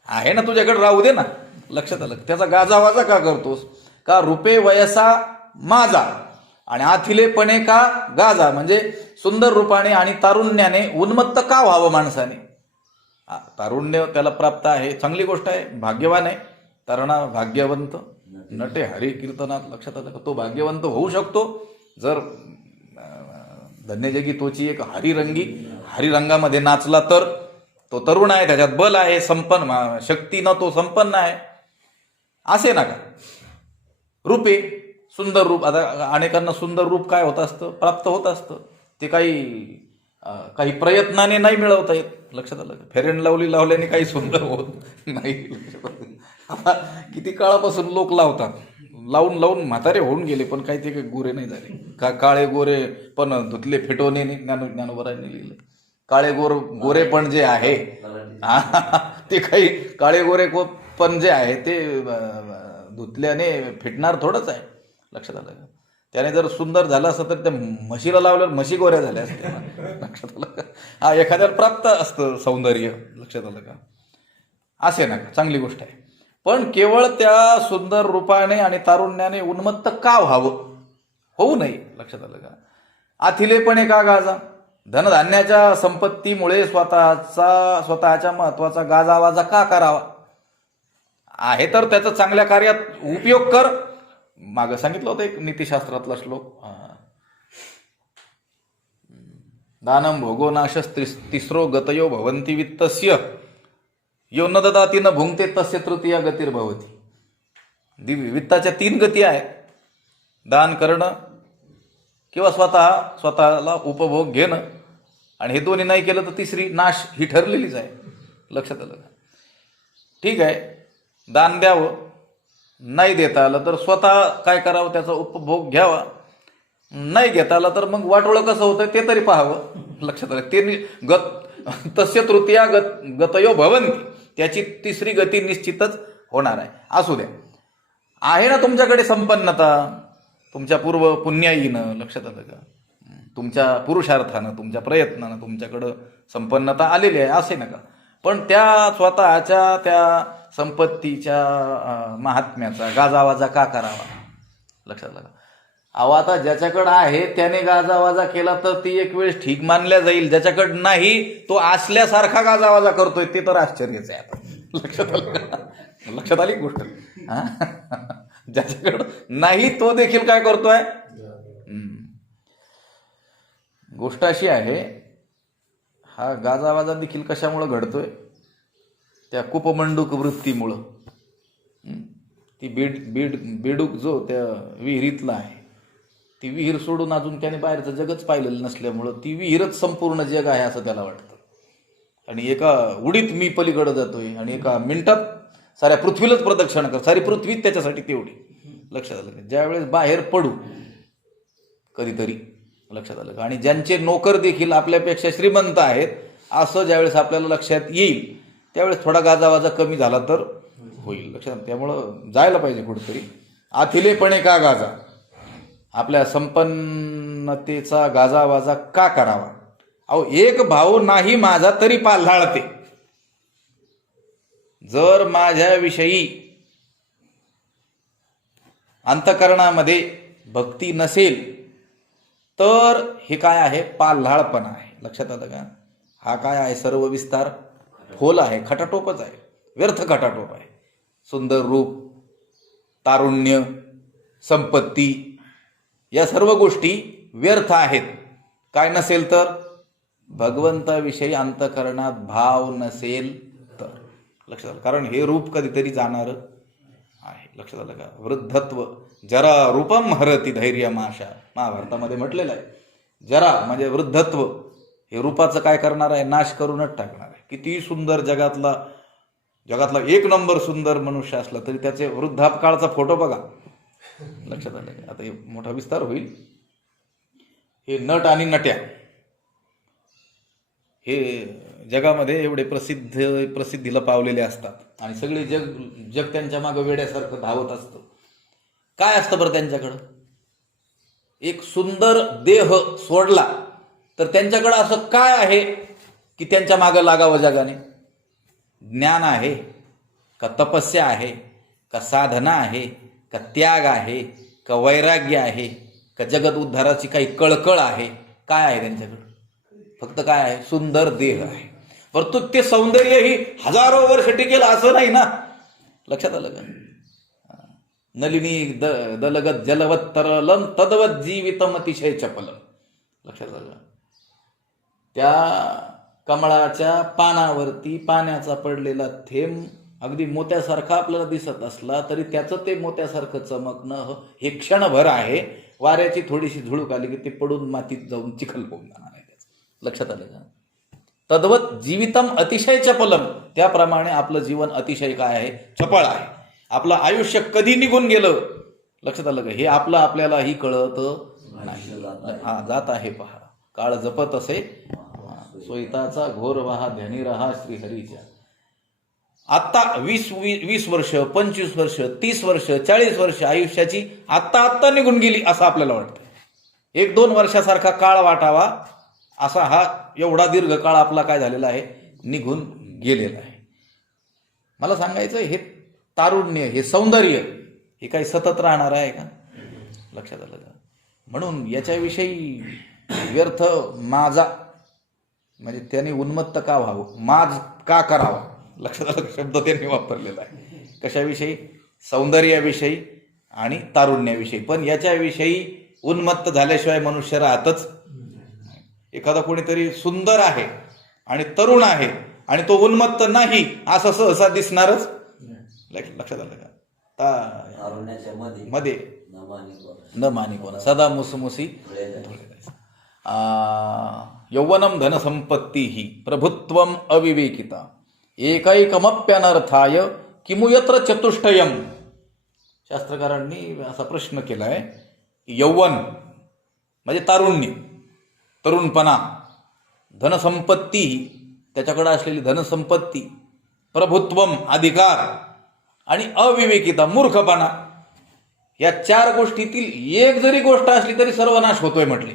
आहे ना तुझ्याकडे, राहू दे ना. लक्षात आलं? त्याचा गाजावाजा का करतोस. का रूपे वयसा माझा आणि आथिलेपणे का गाजा, म्हणजे सुंदर रूपाने आणि तारुण्याने उन्मत्त का व्हावं माणसाने. तारुण्य त्याला प्राप्त आहे, चांगली गोष्ट आहे, भाग्यवान आहे. तरणा भाग्यवंत नटे हरी कीर्तनात. लक्षात आलं का? तो भाग्यवंत होऊ शकतो जर धन्यजगी तोची एक हरिरंगामध्ये नाचला तर. तो तरुण आहे, त्याच्यात बल आहे, संपन्न शक्तीनं तो संपन्न आहे. असे नका. रूपे, सुंदर रूप. आता अनेकांना सुंदर रूप काय होत असतं, प्राप्त होत असतं. ते काही प्रयत्नाने नाही मिळवता येत. लक्षात आलं? फेअर अँड लवली लावल्याने काही सुंदर होत नाही. आता किती काळापासून लोक लावतात, लावून म्हातारे होऊन गेले पण काही ते गोरे नाही झाले. काळे गोरे पण धुतले फेटवणे, ज्ञानोबरांनी लिहिले. काळे गोरे पण जे आहे ते काही काळे गोरे पण जे आहे ते धुतल्याने फिटणार थोडंच आहे. लक्षात आलं का? त्याने जर सुंदर झालं असतं तर त्या म्हशीला लावल्यावर म्हशी गोऱ्या झाल्या असत्या. लक्षात आलं का? एखाद्याला प्राप्त असतं सौंदर्य. लक्षात आलं का? असे नका, चांगली गोष्ट आहे. पण केवळ त्या सुंदर रूपाने आणि तारुण्याने उन्मत्त का व्हावं, होऊ नये. लक्षात आलं का? आथिलेपणे का गाजा, धनधान्याच्या संपत्तीमुळे स्वतःच्या महत्वाचा गाजावाजा का करावा. आहे तर त्याचा चांगल्या कार्यात उपयोग कर. मागं सांगितलं होतं एक नीतिशास्त्रातला श्लोक, दानम भोगो नाशस तिसरो गतयो भवंती वित्तस्य यो न ददाती न भुंगते तस्य तृतीया गतिर्भवती. वित्ताच्या 3 गती आहेत, दान करणं किंवा स्वतःला उपभोग घेणं, आणि हे दोन्ही नाही केलं तर तिसरी नाश ही ठरलेलीच आहे. लक्षात आलं का? ठीक आहे, दान द्यावं, नाही देता आलं तर स्वतः काय करावं, त्याचा उपभोग घ्यावा. नाही घेता आलं तर मग वाटोळं कसं होतं ते तरी पाहावं. लक्षात आलं? ते तस्य तृतीया गतयो भवंती, त्याची तिसरी गती निश्चितच होणार आहे. असू द्या, आहे ना तुमच्याकडे संपन्नता, तुमच्या पूर्व पुण्याईनं. लक्षात आलं का? तुमच्या पुरुषार्थानं, तुमच्या प्रयत्नानं तुमच्याकडं संपन्नता आलेली आहे, असे नका. पण त्या स्वतःच्या त्या संपत्तीच्या महात्म्याचा गाजावाजा का करावा. लक्षात आलं का? अहो, आता ज्याच्याकडं आहे त्याने गाजावाजा केला तर ती एक वेळेस ठीक मानल्या जाईल, ज्याच्याकडं नाही तो असल्यासारखा गाजावाजा करतोय ते तर आश्चर्यच आहे. आता लक्षात आलं का? लक्षात आली गोष्ट? ज्याच्याकडं नाही तो देखील काय करतोय. गोष्ट अशी आहे, हा गाजावाजा देखील कशामुळं घडतोय, त्या कुपमंडूक वृत्तीमुळं. ती बेडूक जो त्या विहिरीतला आहे, ती विहीर सोडून अजून त्याने बाहेरचं जगच पाहिलेलं नसल्यामुळं ती विहीरच संपूर्ण जग आहे असं त्याला वाटतं. आणि एका उडीत मी पलीकडे जातोय आणि एका मिनिटात साऱ्या पृथ्वीलाच प्रदक्षिणा कर, सारी पृथ्वीच त्याच्यासाठी तेवढी. लक्षात आलं का? ज्यावेळेस बाहेर पडू कधीतरी, लक्षात आलं का, आणि ज्यांचे नोकर देखील आपल्यापेक्षा श्रीमंत आहेत असं ज्यावेळेस आपल्याला लक्षात येईल त्यावेळेस थोडा गाजावाजा कमी झाला तर होईल. लक्षात. त्यामुळं जायला पाहिजे कुठेतरी. आथिलेपणे का गाजा, आपल्या संपन्नतेचा गाजावाजा का करावा. अहो, एक भाऊ नाही माझा तरी पाल्हाळते. जर माझ्याविषयी अंतकरणामध्ये भक्ती नसेल तर हे काय आहे, पाल्हाळपणा आहे. लक्षात आलं का? हा काय आहे, सर्व विस्तार फोल आहे, खटाटोपच आहे, व्यर्थ खटाटोप आहे. सुंदर रूप, तारुण्य, संपत्ती या सर्व गोष्टी व्यर्थ आहेत. काय नसेल तर, भगवंताविषयी अंतकरणात भाव नसेल तर. लक्षात आलं? कारण हे रूप कधीतरी जाणार आहे. लक्षात आलं का? वृद्धत्व जरा रूपम हरती धैर्यमाशा, महाभारतामध्ये म्हटलेलं आहे. जरा म्हणजे वृद्धत्व, हे रूपाचं काय करणार आहे, नाश करूनच टाकणार आहे. किती सुंदर जगातला 1 नंबर सुंदर मनुष्य असला तरी त्याचे वृद्धापकाळचा फोटो बघा. लक्षात आलं का? आता हे मोठा विस्तार होईल. हे नट आणि नट्या हे जगामध्ये एवढे प्रसिद्धीला पावलेले असतात आणि सगळे जग त्यांच्या मागं वेड्यासारखं धावत असतं. काय असतं बरं त्यांच्याकडं? एक सुंदर देह सोडला तर त्यांच्याकडं असं काय आहे की त्यांच्या मागं लागावं जगाने? ज्ञान आहे का, तपस्या आहे का, साधना आहे का, त्याग आहे का, वैराग्य आहे का, जगत उद्धाराची काही कळकळ आहे? काय आहे त्यांच्याकडं? फक्त काय आहे? सुंदर देह आहे. परंतु ते सौंदर्य ही हजारो वर्ष टिकेल असं नाही ना. लक्षात आलं का? नलिनी दलगत जलवत तरलम तदवत जीवितम अतिशय चपलम. लक्षात आलं? त्या कमळाच्या पानावरती पाण्याचा पडलेला थेंब अगदी मोत्यासारखा आपल्याला दिसत असला तरी त्याचं ते मोत्यासारखं चमकणं हे क्षणभर आहे. वाऱ्याची थोडीशी झुळूक आली की ते पडून मातीत जाऊन चिखल होऊन जाणार आहे त्याचं. लक्षात आलं का? तद्वत जीवितम अतिशय चपलम, त्याप्रमाणे आपलं जीवन अतिशय काय आहे? चपळ आहे. आपलं आयुष्य कधी निघून गेलं, लक्षात आलं का? हे आपल्यालाही कळत नाही. हा, जात आहे पहा, काळ जपत असे सोयताचा घोर वहा ध्यानी रहा श्रीहरीच्या. आत्ता 20 वर्ष, 25 वर्ष, 30 वर्ष, 40 वर्ष आयुष्याची आत्ता निघून गेली असं आपल्याला वाटतं. 1-2 वर्षासारखा काळ वाटावा असा हा एवढा दीर्घ काळ आपला काय झालेला आहे? निघून गेलेला आहे. मला सांगायचं हे तारुण्य, हे सौंदर्य, हे काही सतत राहणार आहे का? लक्षात आलं का? म्हणून याच्याविषयी व्यर्थ माझा म्हणजे त्याने उन्मत्त का व्हावं, माज का करावा, लक्षात आलं शब्द त्यांनी वापरलेला आहे. कशाविषयी? सौंदर्याविषयी आणि तारुण्याविषयी. पण याच्याविषयी उन्मत्त झाल्याशिवाय मनुष्य राहतच. एखादा कोणीतरी सुंदर आहे आणि तरुण आहे आणि तो उन्मत्त नाही असं सहसा दिसणारच. लक्षात आलं का? मध्ये न मानी कोण सदा मुसमुसी यौवनम धनसंपत्ती ही प्रभुत्वम अविवेकिता एकैकमप्यनर्थाय किमु यत्र चतुष्टयम. शास्त्रकारांनी असा प्रश्न केलाय, यौवन म्हणजे तारुण्य, तरुणपणा, धनसंपत्ती त्याच्याकडे असलेली धनसंपत्ती, प्रभुत्वम अधिकार आणि अविवेकिता मूर्खपणा, या चार गोष्टीतील एक जरी गोष्ट असली तरी सर्वनाश होतोय म्हटले.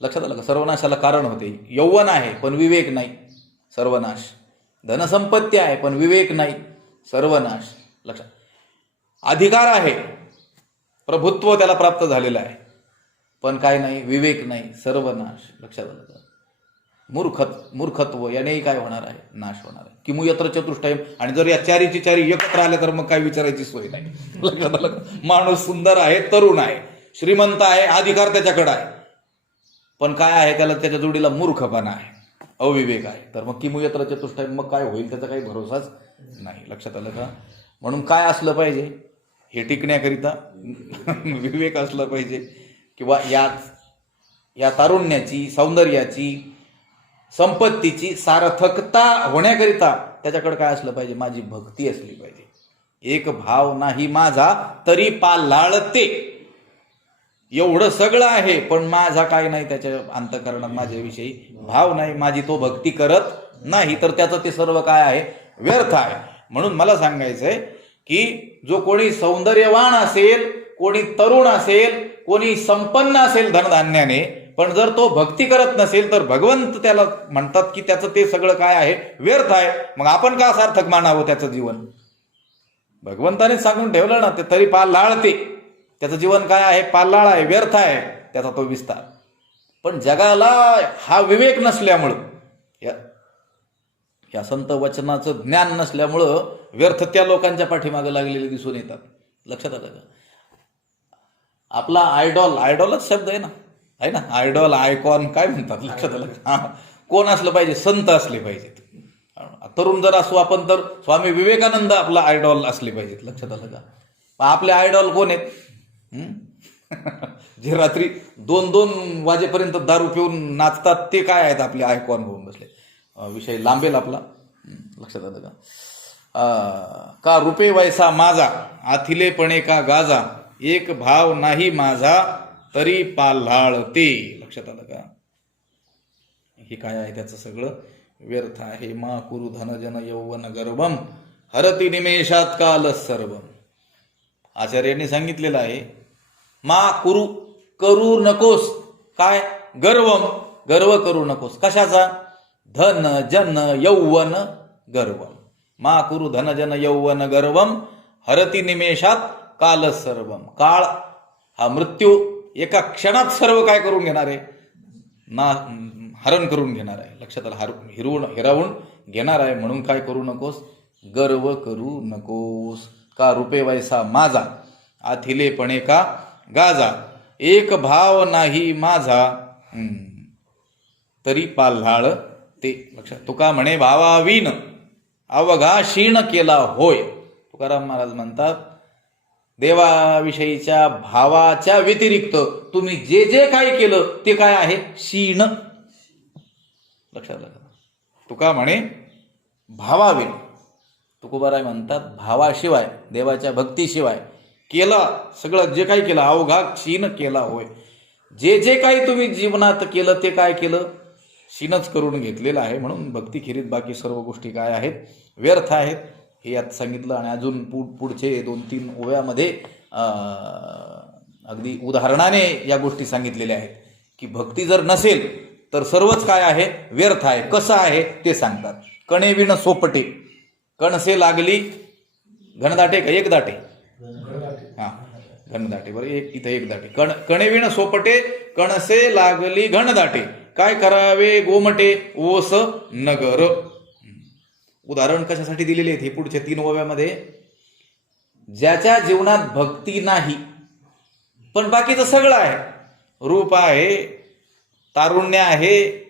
लक्षात आलं का? सर्वनाशाला कारण होते. यौवन आहे पण विवेक नाही, सर्वनाश. धनसंपत्ती आहे पण विवेक नाही, सर्वनाश. लक्षात. अधिकार आहे, प्रभुत्व त्याला प्राप्त झालेलं आहे, पण काय नाही, विवेक नाही, सर्वनाश. लक्षात आलं का? मूर्खत्व यानेही काय होणार आहे? नाश होणार आहे. किमु यत्र चतुष्टयम. आणि जर या चारीची चारी एकत्र आले तर मग काय विचारायची सोय नाही. लक्षात आलं का? माणूस सुंदर आहे, तरुण आहे, श्रीमंत आहे, अधिकार त्याच्याकडे आहे, पण काय आहे, त्याला त्याच्या जोडीला मूर्खपणा आहे, अविवेक आहे, तर मग किमु यत्र चतुष्टयम, मग काय होईल त्याचा काही भरोसाच नाही. लक्षात आलं का? म्हणून काय असलं पाहिजे हे टिकण्याकरिता? विवेक असलं पाहिजे. किंवा या तारुण्याची, सौंदर्याची, संपत्तीची सार्थकता होण्याकरिता त्याच्याकडे काय असलं पाहिजे? माझी भक्ती असली पाहिजे. एक भाव नाही माझा तरी पालाळते. एवढं सगळं आहे पण माझा काय नाही, त्याच्या अंतःकरणात माझ्याविषयी भाव नाही, माझी तो भक्ती करत नाही, तर त्याचं ते सर्व काय आहे? व्यर्थ आहे. म्हणून मला सांगायचंय की जो कोणी सौंदर्यवान असेल, कोणी तरुण असेल, कोणी संपन्न असेल धनधान्याने, पण जर तो भक्ती करत नसेल तर भगवंत त्याला म्हणतात की त्याचं ते सगळं काय आहे? व्यर्थ आहे. मग आपण का सार्थक मानावं त्याचं जीवन? भगवंताने सांगून ठेवलं ना, ते तरी पालाळते. त्याचं जीवन काय आहे? पालाळ आहे, व्यर्थ आहे त्याचा तो विस्तार. पण जगाला हा विवेक नसल्यामुळं, या संत वचनाचं ज्ञान नसल्यामुळं व्यर्थ त्या लोकांच्या पाठीमागे लागलेले दिसून येतात. लक्षात आलं का? आपला आयडॉलच शब्द आहे ना, आयडॉल, आयकॉन काय म्हणतात. लक्षात आलं का? कोण असलं पाहिजे? संत असले पाहिजेत. तरुण जर असू आपण तर स्वामी विवेकानंद आपला आयडॉल असले पाहिजेत. लक्षात आलं का? आपले आयडॉल कोण आहेत? जे रात्री 2-2 वाजेपर्यंत दारू पिऊन नाचतात ते काय आहेत? आपले आयकॉन होऊन बसले. विषय लांबेल आपला. लक्षात आलं का? का रुपे वैसा माझा आथिलेपणे का गाजा, एक भाव नाही माझा तरी पाल्हाळते. लक्षात आलं का? हे काय आहे? त्याचं सगळं व्यर्थ आहे. मा कुरु धनजन यौवन गर्वम हरती निमेषात काल सर्वम. आचार्यांनी सांगितलेलं आहे, मा कुरु, करू नकोस काय? गर्व करू नकोस. कशाचा? धन जन यौवन गर्वम. मा कुरु धन जन यौवन गर्वम हरती निमेषात काल सर्वम. काळ हा मृत्यू एका क्षणात सर्व काय करून घेणार आहे? हरण करून घेणार आहे. लक्षात आलं? हिरावून घेणार आहे. म्हणून काय करू नकोस? गर्व करू नकोस. का रुपे वैसा माझा आथिलेपणे का गाजा, एक भाव नाही माझा तरी पाल्हाळ ते. लक्षात. तुका म्हणे भावाविन अवघा क्षीण केला होय. तुकाराम महाराज म्हणतात, देवाविषयीच्या भावाच्या व्यतिरिक्त तुम्ही जे जे काय केलं ते काय आहे? क्षीण. लक्षात आलं? तुका म्हणे भावाविन. तुकोबाराय म्हणतात भावाशिवाय, देवाच्या भक्तीशिवाय केलं सगळं जे काही केलं अवघा क्षीण केला होय. जे जे काही तुम्ही जीवनात केलं ते काय केलं? क्षीणच करून घेतलेलं आहे. म्हणून भक्तीखेरीत बाकी सर्व गोष्टी काय आहेत? व्यर्थ आहेत. हे यात सांगितलं. आणि अजून पुढचे 2-3 ओव्यामध्ये अगदी उदाहरणाने या गोष्टी सांगितलेल्या आहेत की भक्ती जर नसेल तर सर्वच काय आहे? व्यर्थ आहे. कसं आहे ते सांगतात. कणे विण सोपटे. कणसे लागली घनदाटे का एक दाटे? हा, घनदाटे. बरं, इथं एक दाटे. कणेविण सोपटे कणसे लागली घनदाटे, काय करावे गोमटे ओस नगर. उदाहरण कशासाठी दिलेले आहेत हे पुढच्या 3 ओव्यामध्ये? ज्याच्या जीवनात भक्ती नाही पण बाकीचं सगळं आहे, रूप आहे, तारुण्य आहे,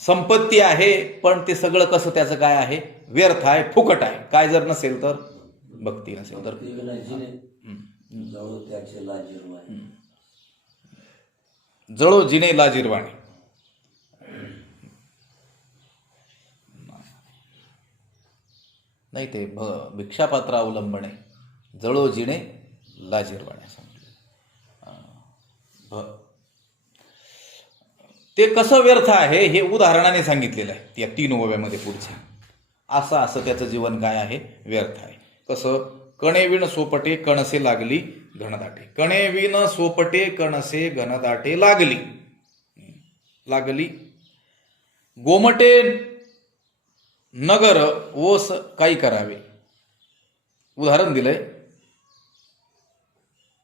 संपत्ती आहे, पण ते सगळं कसं त्याचं काय आहे? व्यर्थ आहे, फुकट आहे. काय जर नसेल तर? भक्ती नसेल तर. जळो जिने लाजिरवाणे. नाही, ते भिक्षापात्र अवलंबणे, जळो जिने लाजिरवाणे सांगितलं. ते कसं व्यर्थ आहे हे उदाहरणाने सांगितलेलं आहे या 3 ओव्यामध्ये पुढच्या. असं त्याचं जीवन काय आहे? व्यर्थ आहे. कसं? कणेविण सोपटे कणसे लागली घनदाटे. कणेविण सोपटे कणसे घनदाटे लागली गोमटे नगर ओस काही करावे. उदाहरण दिलंय.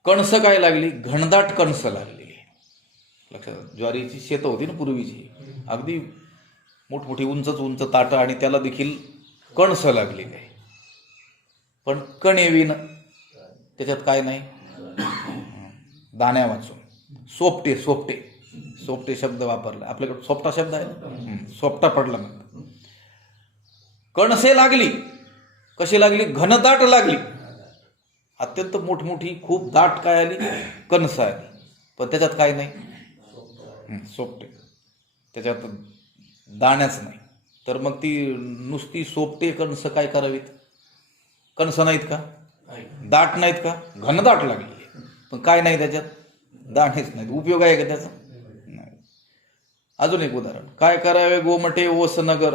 कणस काय लागली? घनदाट कणस लागली. लक्षात, ज्वारीची शेतं होती ना पूर्वीची, अगदी मोठमोठी उंच ताटं, आणि त्याला देखील कणस लागलेली आहे. पण कणेविण त्याच्यात काय नाही? दाण्या वाचून सोपटे शब्द वापरला. आपल्याकडे सोपटा शब्द आहे ना, सोपटा पडला. मग कणसे लागली कशी लागली? घनदाट लागली. अत्यंत मोठमोठी खूप दाट काय आली? कणस आली. पण त्याच्यात काय नाही? सोपटे. त्याच्यात दाण्याच नाही. तर मग ती नुसती सोपटे कणस काय करावीत? कणस नाहीत का? दाट नाहीत का? घनदाट लागली, पण काय नाही त्याच्यात? दाणेच नाहीत. उपयोग आहे का त्याचा? नाही. अजून एक उदाहरण. काय करावे गोमटे ओस नगर.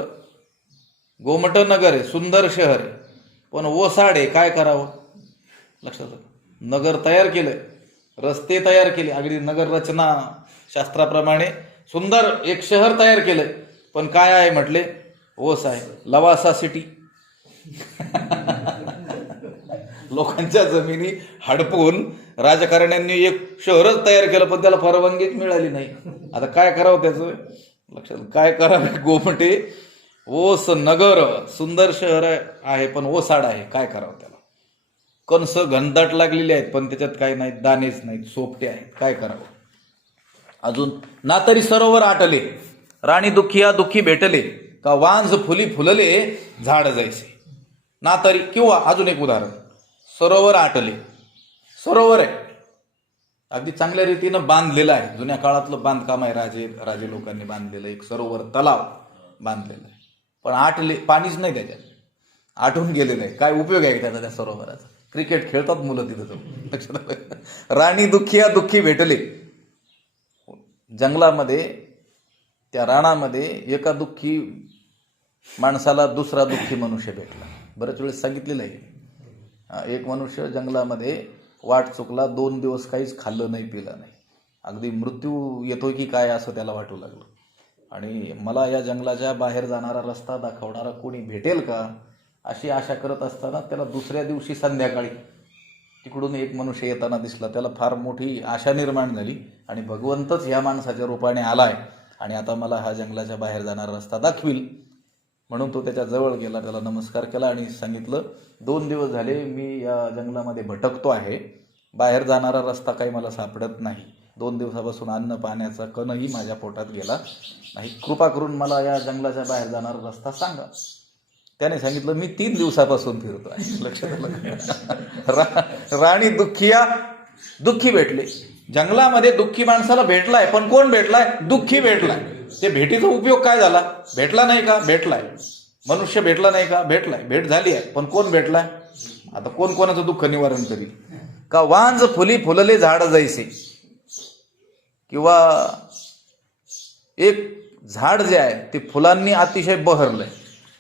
गोमट नगर आहे, सुंदर शहर आहे, पण ओसाड आहे. काय करावं? लक्षात. नगर तयार केलंय, रस्ते तयार केले, अगदी नगर रचना शास्त्राप्रमाणे सुंदर एक शहर तयार केलंय, पण काय आहे म्हटले? ओस आहे. लवासा सिटी. लोकांच्या जमिनी हडपून राजकारण्यांनी एक शहरच तयार केलं, पण त्याला परवानगीच मिळाली नाही. आता काय करावं त्याचं? लक्षात. काय करावे गोमटे ओस नगर. सुंदर शहर आहे पण ओसाड आहे. काय करावं त्याला? कणस घनदाट लागलेले आहेत, पण त्याच्यात काय नाही? दाणेच नाहीत, सोपटे आहेत. काय करावं? अजून. ना तरी सरोवर आटले, राणी दुःखिया दुःखी भेटले, का वांज फुली फुलले झाड जैसे. ना तरी. किंवा अजून एक उदाहरण. सरोवर आटले. सरोवर आहे, अगदी चांगल्या रीतीनं बांधलेलं आहे. जुन्या काळातलं बांधकाम आहे, राजे लोकांनी बांधलेलं एक सरोवर, तलाव बांधलेलं आहे, पण आटले, पाणीच नाही त्याच्यात, आटून गेलेलं आहे. काय उपयोग आहे त्याचा त्या सरोवराचा? क्रिकेट खेळतात मुलं तिथं. राणी दुःखिया दुःखी भेटले. जंगलामध्ये, त्या रानामध्ये एका दुःखी माणसाला दुसरा दुःखी मनुष्य भेटला. बरेच वेळेस सांगितलेलं आहे. एक मनुष्य जंगलामध्ये वाट चुकला, 2 दिवस काहीच खाल्लं नाही, पिलं नाही, अगदी मृत्यू येतोय की काय असं त्याला वाटू लागलं. आणि मला या जंगलाच्या बाहेर जाणारा रस्ता दाखवणारा कोणी भेटेल का अशी आशा करत असताना त्याला दुसऱ्या दिवशी संध्याकाळी तिकडून एक मनुष्य येताना दिसला. त्याला फार मोठी आशा निर्माण झाली, आणि भगवंतच ह्या माणसाच्या रूपाने आलाय आणि आता मला हा जंगलाच्या बाहेर जाणारा रस्ता दाखविल. म्हणून तो त्याच्या जवळ गेला, त्याला नमस्कार केला आणि सांगितलं, 2 दिवस झाले मी या जंगलामध्ये भटकतो आहे, बाहेर जाणारा रस्ता काही मला सापडत नाही. 2 दिवसापासून अन्न पाण्याचा कणही माझ्या पोटात गेला नाही, कृपा करून मला या जंगलाच्या बाहेर जाणारा रस्ता सांगा. त्याने सांगितलं, मी 3 दिवसापासून फिरतो आहे. लक्षात. राणी दुःखिया दुःखी भेटले. जंगलामध्ये दुःखी माणसाला भेटलाय, पण कोण भेटलाय? दुःखी भेटलाय. ते भेटीचा उपयोग काय झाला? भेटला नाही का? भेटलाय. मनुष्य भेटला नाही का? भेटलाय. भेट झाली आहे, पण कोण भेटलाय? आता कोण कोणाचं दुःख निवारण करील? का वांज फुली फुलले झाड जैसे. किंवा एक झाड जे आहे ते फुलांनी अतिशय बहरलंय,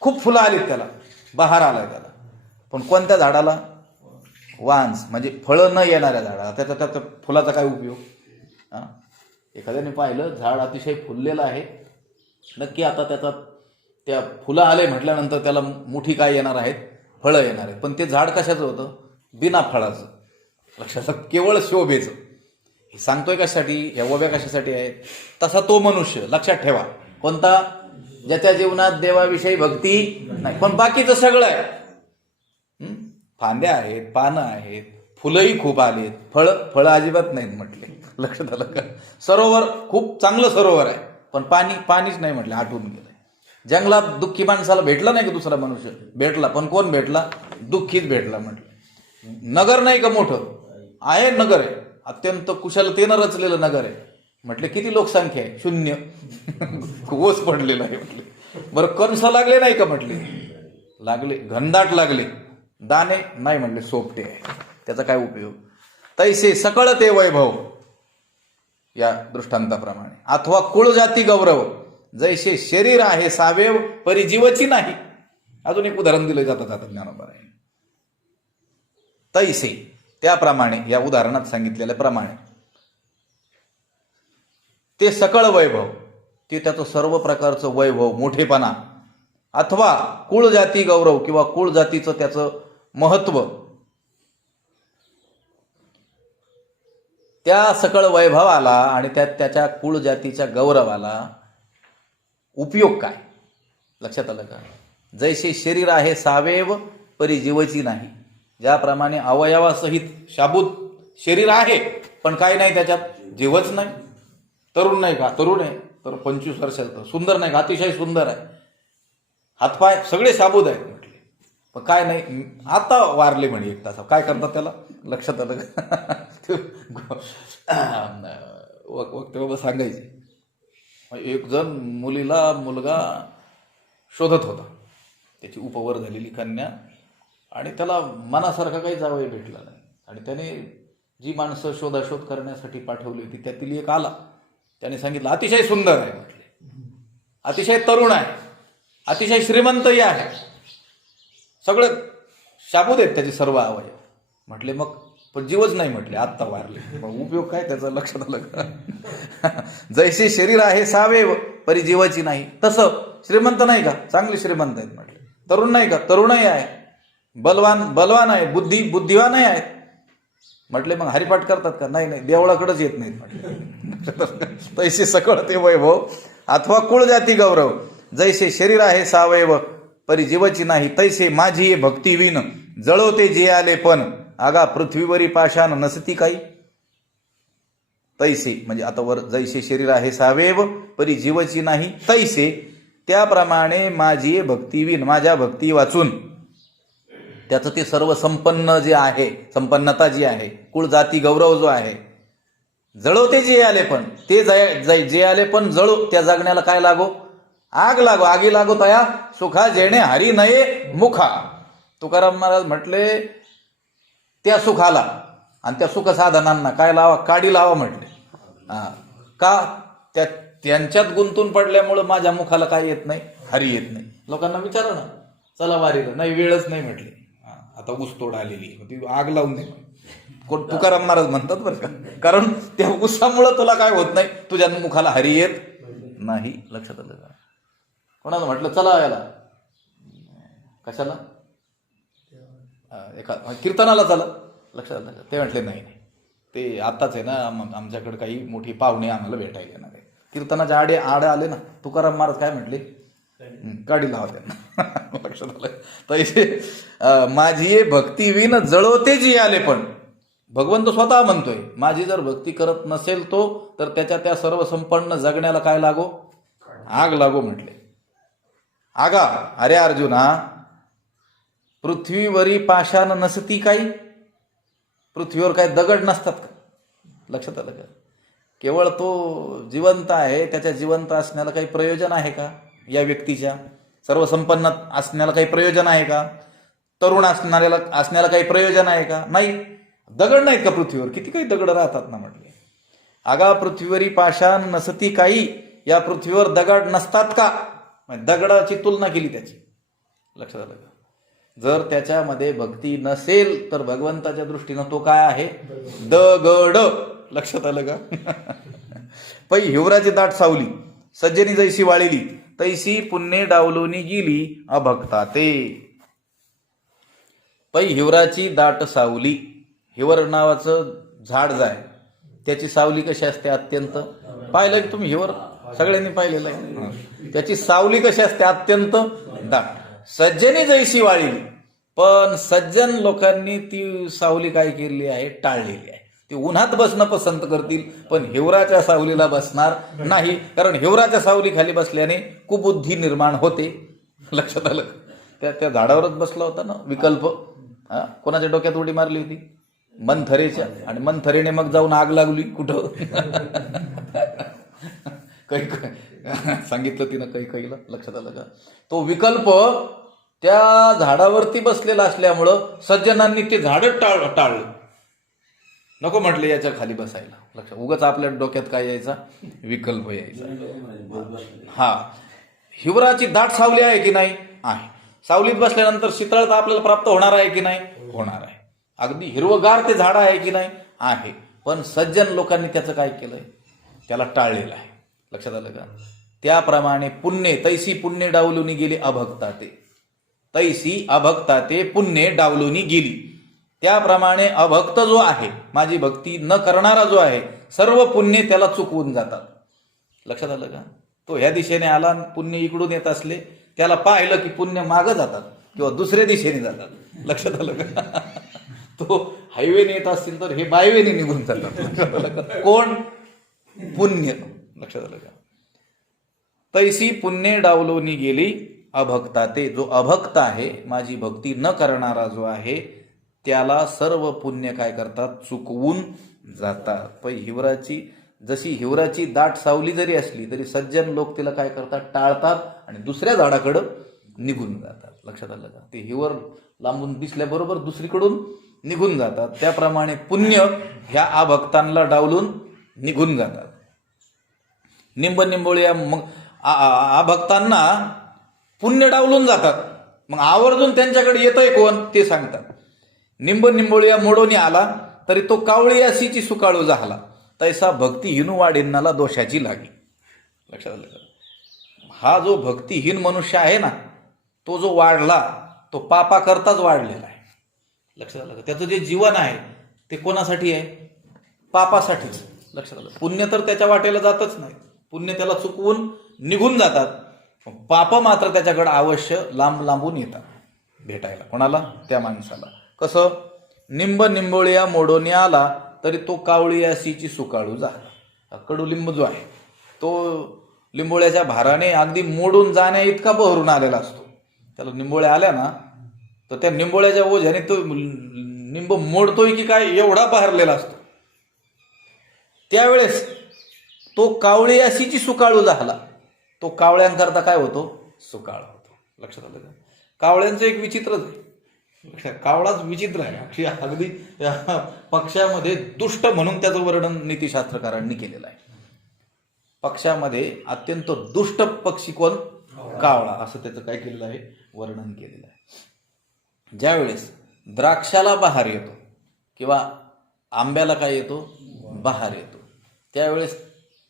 खूप फुलं आलीत, त्याला बहार आलाय त्याला, पण कोणत्या झाडाला? वांज, म्हणजे फळं न येणाऱ्या झाडाला. त्याचा फुलाचा काय उपयोग? एखाद्याने पाहिलं झाड अतिशय फुललेलं आहे, नक्की आता त्याचा त्या फुलं आले म्हटल्यानंतर त्याला मुठी काय येणार आहेत, फळं येणार आहेत. पण ते झाड कशाचं होतं, बिना फळाचं. लक्षात, केवळ शोभेचं. हे सांगतोय कशासाठी, या ओव्या कशासाठी आहेत. तसा तो मनुष्य लक्षात ठेवा, कोणता, ज्याच्या जीवनात देवाविषयी भक्ती नाही, पण बाकीचं सगळं आहे. फांद्या आहेत, पानं आहेत, फुलंही खूप आलेत, फळं अजिबात नाहीत म्हटले. लक्षात आलं का. सरोवर खूप चांगलं सरोवर आहे, पण पाणीच नाही म्हटलं, आटून गेलंय. जंगलात दुःखी माणसाला भेटला नाही का दुसरा मनुष्य, भेटला, पण कोण भेटला, दुःखीच भेटला म्हटलं. नगर नाही का मोठं आहे, नगर आहे, अत्यंत कुशलतेनं रचलेलं नगर आहे म्हटले. किती लोकसंख्या आहे, 0. ओस पडलेला आहे म्हटले. बरं कणसं लागले नाही का म्हटले, लागले, घनदाट लागले. दाणे नाही म्हटले, सोपटे आहे, त्याचा काय उपयोग. तैसे सकळ ते वैभव, या दृष्टांताप्रमाणे. अथवा कुळ जाती गौरव, जैसे शरीर आहे सावेव परी जीवची नाही. अजून एक उदाहरण दिलं जातं ज्ञानोबा आहे. तैसे, त्याप्रमाणे, या उदाहरणात सांगितलेल्या प्रमाणे. ते सकळ वैभव, ते त्याचं सर्व प्रकारचं वैभव, मोठेपणा. अथवा कुळ जाती गौरव, किंवा कुळ जातीचं त्याचं महत्व. त्या सकळ वैभवाला आणि त्याच्या कुळ जातीच्या गौरवाला उपयोग काय, लक्षात आलं का. जैसे शरीर आहे सावेव परी जीवची नाही. ज्याप्रमाणे अवयवासहित शाबूत शरीर आहे, पण काय नाही त्याच्यात, जीवच नाही. तरुण नाही का, तरुण आहे तर 25 वर्षाचं. सुंदर नाही का, अतिशय सुंदर आहे. हातपाय सगळे शाबूत आहेत म्हटले, पण काय नाही. आता वारले म्हणे 1 तास, काय करतात त्याला, लक्षात आलं का. वक्ते बाबा सांगायचे, एक जण मुलीला मुलगा शोधत होता, त्याची उपवर झालेली कन्या, आणि त्याला मनासारखा काही जावई भेटला नाही. आणि त्याने जी माणसं शोधाशोध करण्यासाठी पाठवली होती त्यातील एक आला. त्याने सांगितलं अतिशय सुंदर आहे म्हटले, अतिशय तरुण आहे, अतिशय श्रीमंतही आहे, सगळं शाबूत आहेत त्याचे सर्व अवयव म्हटले. मग पण जीवच नाही म्हटले, आत्ता वारले. मग उपयोग काय त्याचा, लक्षात आलं का. जैसे शरीर आहे सावेव परी जीवाची नाही. तसं श्रीमंत नाही का, चांगले श्रीमंत आहेत म्हटले. तरुण नाही का, तरुणही आहे. बलवान आहे, बुद्धिवानही आहेत म्हटले. मग हरिपाठ करतात का, नाही, देवळाकडेच येत नाहीत म्हटले. तैसे सकळ ते वैभव, अथवा कुळ जाती गौरव, जैसे शरीर आहे सावयव परी जीवाची नाही. तैसे माझी ये भक्ती विन, जळवते जे आले पण, आगा पृथ्वीवरी पाषाण नसती काही. तैसे म्हणजे आता वर, जैसे शरीर आहे सावेव परी जीवची नाही. तैसे, त्याप्रमाणे माझी भक्ती विन, माझ्या भक्ती वाचून, त्याचं ते सर्व संपन्न जे आहे, संपन्नता जी आहे, कुळ जाती गौरव जो आहे, जळवते जे आले पण, ते जे आले पण जळू, त्या जगण्याला काय लागो, आग लागो. आगी लागो तया सुखा जेणे हरी नये मुखा. तुकाराम महाराज म्हटले त्या सुखाला आणि त्या सुख साधनांना काय लावा, काडी लावा म्हटले. का, त्यांच्यात गुंतून पडल्यामुळं माझ्या मुखाला काय येत नाही, हरी येत नाही. लोकांना विचारा ना, चला वारीला, नाही वेळच नाही म्हटले. आता ऊसतोड आलेली, ती आग लावून दे. कोण, तुकाराम महाराज म्हणतात बरं का, कारण त्या ऊसामुळं तुला काय होत नाही, तुझ्या मुखाला हरी येत नाही. लक्षात आलं का. कोणाला म्हटलं चला याला, कशाला, एका कीर्तनाला चला, लक्षात आलं. ते म्हटले नाही, ते आताच आहे ना, आमच्याकडे काही मोठी पाहुणे आम्हाला भेटायला येणार आहे. कीर्तनाच्या आडे आले ना, तुकाराम महाराज काय म्हटले, गाडी लावा त्यांना. लक्षात आलं. तैसे माझी भक्ती विन जळवते जी आले पण, भगवंत स्वतः म्हणतोय माझी जर भक्ती करत नसेल तो, तर त्याच्या त्या सर्व संपन्न जगण्याला काय लागो, आग लागो म्हटले. आगा, अरे अर्जुना, पृथ्वीवरी पाषाण नसती काही, पृथ्वीवर काय दगड नसतात का. लक्षात आलं का. केवळ तो जिवंत आहे, त्याच्या जिवंत असण्याला काही प्रयोजन आहे का, या व्यक्तीच्या सर्व संपन्न असण्याला काही प्रयोजन आहे का, तरुण असण्याला काही प्रयोजन आहे का, नाही. दगड नाहीत का पृथ्वीवर, किती काही दगड राहतात ना म्हटले. आगा पृथ्वीवरी पाषाण नसती काही, या पृथ्वीवर दगड नसतात का, दगडाची तुलना केली त्याची. लक्षात आलं का. जर त्याच्यामध्ये भक्ती नसेल तर भगवंताच्या दृष्टीनं तो काय आहे, दगड. लक्षात आलं का. पै हिवराची दाट सावली, सज्जनी जैशी वाळिली, तैसी पुण्ये डावलोनी गेली अभक्ता ते. पै हिवराची दाट सावली. हिवर नावाचं झाड जाय त्याची सावली कशी असते अत्यंत. पाहिलं की तुम्ही हिवर सगळ्यांनी पाहिलेलं आहे. त्याची सावली कशी असते अत्यंत दाट. सज्जनी जैसी वाळली. पण सज्जन लोकांनी ती सावली काय केलेली आहे टाळलेली आहे. ती उन्हात बसणं पसंत करतील पण हिवराच्या सावलीला बसणार नाही. कारण हिवराच्या सावली खाली बसल्याने कुबुद्धी निर्माण होते. लक्षात आलं. त्या झाडावरच बसला होता ना विकल्प. कोणाच्या डोक्यात उडी मारली होती मंथरेच्या. आणि मंथरेने मग जाऊन आग लागली कुठं काही सांगितलं तिनं कैकेयीला. लक्षात आलं का. तो विकल्प त्या झाडावरती बसलेला असल्यामुळं सज्जनांनी ते झाडच टाळलं. नको म्हटलं याच्या खाली बसायला. लक्षात. उगाच आपल्या डोक्यात काय यायचा विकल्प यायचा. हा हिवराची दाट सावली आहे की नाही आहे. सावलीत बसल्यानंतर शीतळता आपल्याला प्राप्त होणार आहे की नाही होणार आहे. अगदी हिरवगार ते झाड आहे की नाही आहे. पण सज्जन लोकांनी त्याचं काय केलंय त्याला टाळलेलं आहे. लक्षात आलं का. त्याप्रमाणे पुण्य तैसी पुण्य डावलूनी गेली अभक्ता ते. तैसी अभक्ता ते पुण्य डावलूनी गेली. त्याप्रमाणे अभक्त जो आहे माझी भक्ती न करणारा जो आहे सर्व पुण्य त्याला चुकवून जातात. लक्षात आलं का. तो ह्या दिशेने आला पुण्य इकडून येत असले त्याला पाहिलं की पुण्य मागं जातात किंवा दुसऱ्या दिशेने जातात. लक्षात आलं का. तो हायवेने येत असतील तर हे बायवेने निघून चालतात. कोण पुण्य. लक्षात आलं का. तैसी पुण्य डावलोनी गेली अभक्ता ते. जो अभक्त आहे माझी भक्ती न करणारा जो आहे त्याला सर्व पुण्य काय करतात चुकवून जातात. पण हिवराची जशी हिवराची दाट सावली जरी असली तरी सज्जन लोक तिला काय करतात टाळतात आणि दुसऱ्या झाडाकडं निघून जातात. लक्षात आलं का. ते हिवर लांबून दिसल्याबरोबर दुसरीकडून निघून जातात. त्याप्रमाणे पुण्य ह्या अभक्तांना डावलून निघून जातात. निंबनिंबोळ्या मग अभक्तांना पुण्य डावलून जातात. मग आवर्जून त्यांच्याकडे येतंय कोण ते सांगतात. निंबनिंबोळ्या मोडोनी आला तरी तो कावळी अशीची सुकाळू झाला तैसा भक्तिहीन वाढेनाला दोषाची लागी. लक्षात आलं का. हा जो भक्तिहीन मनुष्य आहे ना तो जो वाढला तो पापा करताच वाढलेला आहे. लक्षात आलं का. त्याचं जे जीवन आहे ते कोणासाठी आहे पापासाठीच. लक्षात आलं. पुण्य तर त्याच्या वाटेला जातच नाही. पुण्य त्याला चुकवून निघून जातात. पाप मात्र त्याच्याकडे अवश्य लांब लांबून येतात भेटायला. कोणाला त्या माणसाला. कसं निंब निंबोळ्या मोडोनी आला तरी तो कावळी अशीची सुकाळू झाला. कडुलिंब जो आहे तो लिंबोळ्याच्या भाराने अगदी मोडून जाण्या इतका बहरून आलेला असतो. त्याला निंबोळ्या आल्या ना तर त्या निंबोळ्याच्या ओझ्याने तो निंब मोडतोय की काय एवढा बहरलेला असतो. त्यावेळेस तो कावळी अशीची सुकाळू झाला. तो कावळ्यांकरता काय होतो सुकाळ होतो. लक्षात आलं का. कावळ्यांचं एक विचित्रच आहे. कावळाच विचित्र आहे. अगदी पक्ष्यामध्ये दुष्ट म्हणून त्याचं वर्णन नीतिशास्त्रकारांनी केलेलं आहे. पक्ष्यामध्ये अत्यंत दुष्ट पक्षी कोण कावळा असं त्याचं काय केलेलं आहे वर्णन केलेलं आहे. ज्यावेळेस द्राक्षाला बहार येतो किंवा आंब्याला काय येतो बहार येतो त्यावेळेस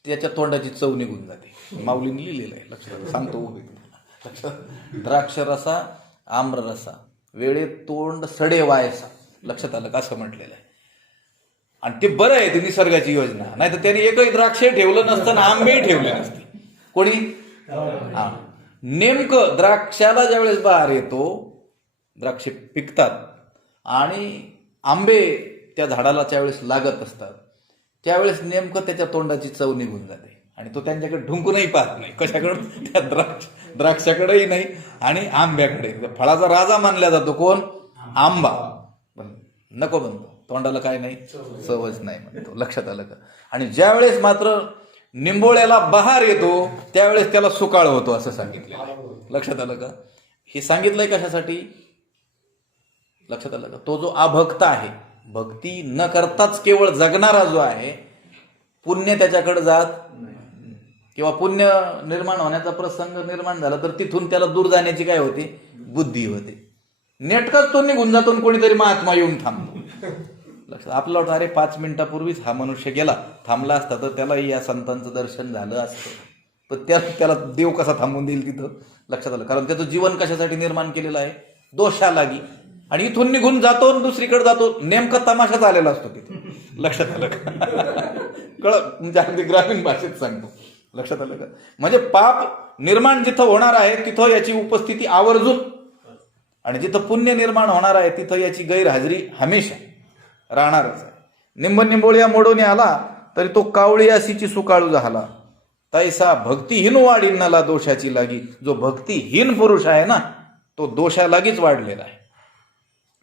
त्याच्या तोंडाची चव निघून जाते. माऊलींनी लिहिलेलं आहे. लक्षात सांगतो उभे लक्षात. द्राक्ष रसा आम्र रसा वेळे तोंड सडे वायसा. लक्षात आलं का असं म्हटलेलं आहे. आणि ते बरं आहे ती निसर्गाची योजना. नाही तर त्याने एकही द्राक्ष ठेवलं नसतं ना आंबेही ठेवले नसते कोणी. नेमकं द्राक्षाला ज्यावेळेस बहार येतो द्राक्षे पिकतात आणि आंबे त्या झाडाला ज्यावेळेस लागत असतात त्यावेळेस नेमकं त्याच्या तोंडाची चव निघून जाते आणि तो त्यांच्याकडे ढुंकूनही पाहत नाही. कशाकडे त्या द्राक्षाकडेही नाही आणि आंब्याकडे. फळाचा राजा मानला जातो कोण आंबा. पण नको म्हणतो तोंडाला काय नाही चवच नाही म्हणतो. लक्षात आलं का. आणि ज्यावेळेस मात्र निंबोळ्याला बहार येतो त्यावेळेस त्याला सुकाळ होतो असं सांगितलं. लक्षात आलं का. हे सांगितलंय कशासाठी लक्षात आलं का. तो जो अभक्त आहे भक्ती न करताच केवळ जगणारा जो आहे पुण्य त्याच्याकडे जात किंवा पुण्य निर्माण होण्याचा प्रसंग निर्माण झाला तर तिथून त्याला दूर जाण्याची काय होते बुद्धी होते. नेटकाच तो निघून जातो कोणीतरी महात्मा येऊन थांबतो. लक्षात आपलं वाटतं अरे 5 मिनिटापूर्वीच हा मनुष्य गेला थांबला असता तर त्यालाही या संतांचं दर्शन झालं असतं. पण त्याला देव कसा थांबवून देईल तिथं? लक्षात आलं? कारण त्याचं जीवन कशासाठी निर्माण केलेलं आहे? दोषालागी. आणि इथून निघून जातो आणि दुसरीकडे जातो, नेमका तमाशा झालेला असतो तिथे. लक्षात आलं का? म्हणजे अगदी ग्रामीण भाषेत सांगतो. लक्षात आलं का? म्हणजे पाप निर्माण जिथं होणार आहे तिथं याची उपस्थिती आवर्जून, आणि जिथं पुण्य निर्माण होणार आहे तिथं याची गैरहजेरी हमेशा राहणारच आहे. निंबोळ्या मोडून आला तरी तो कावळी अशीची सुकाळू झाला, तैसा भक्तिहीन वाढीनाला दोषाची लागी. जो भक्तिहीन पुरुष आहे ना तो दोषालागीच वाढलेला आहे.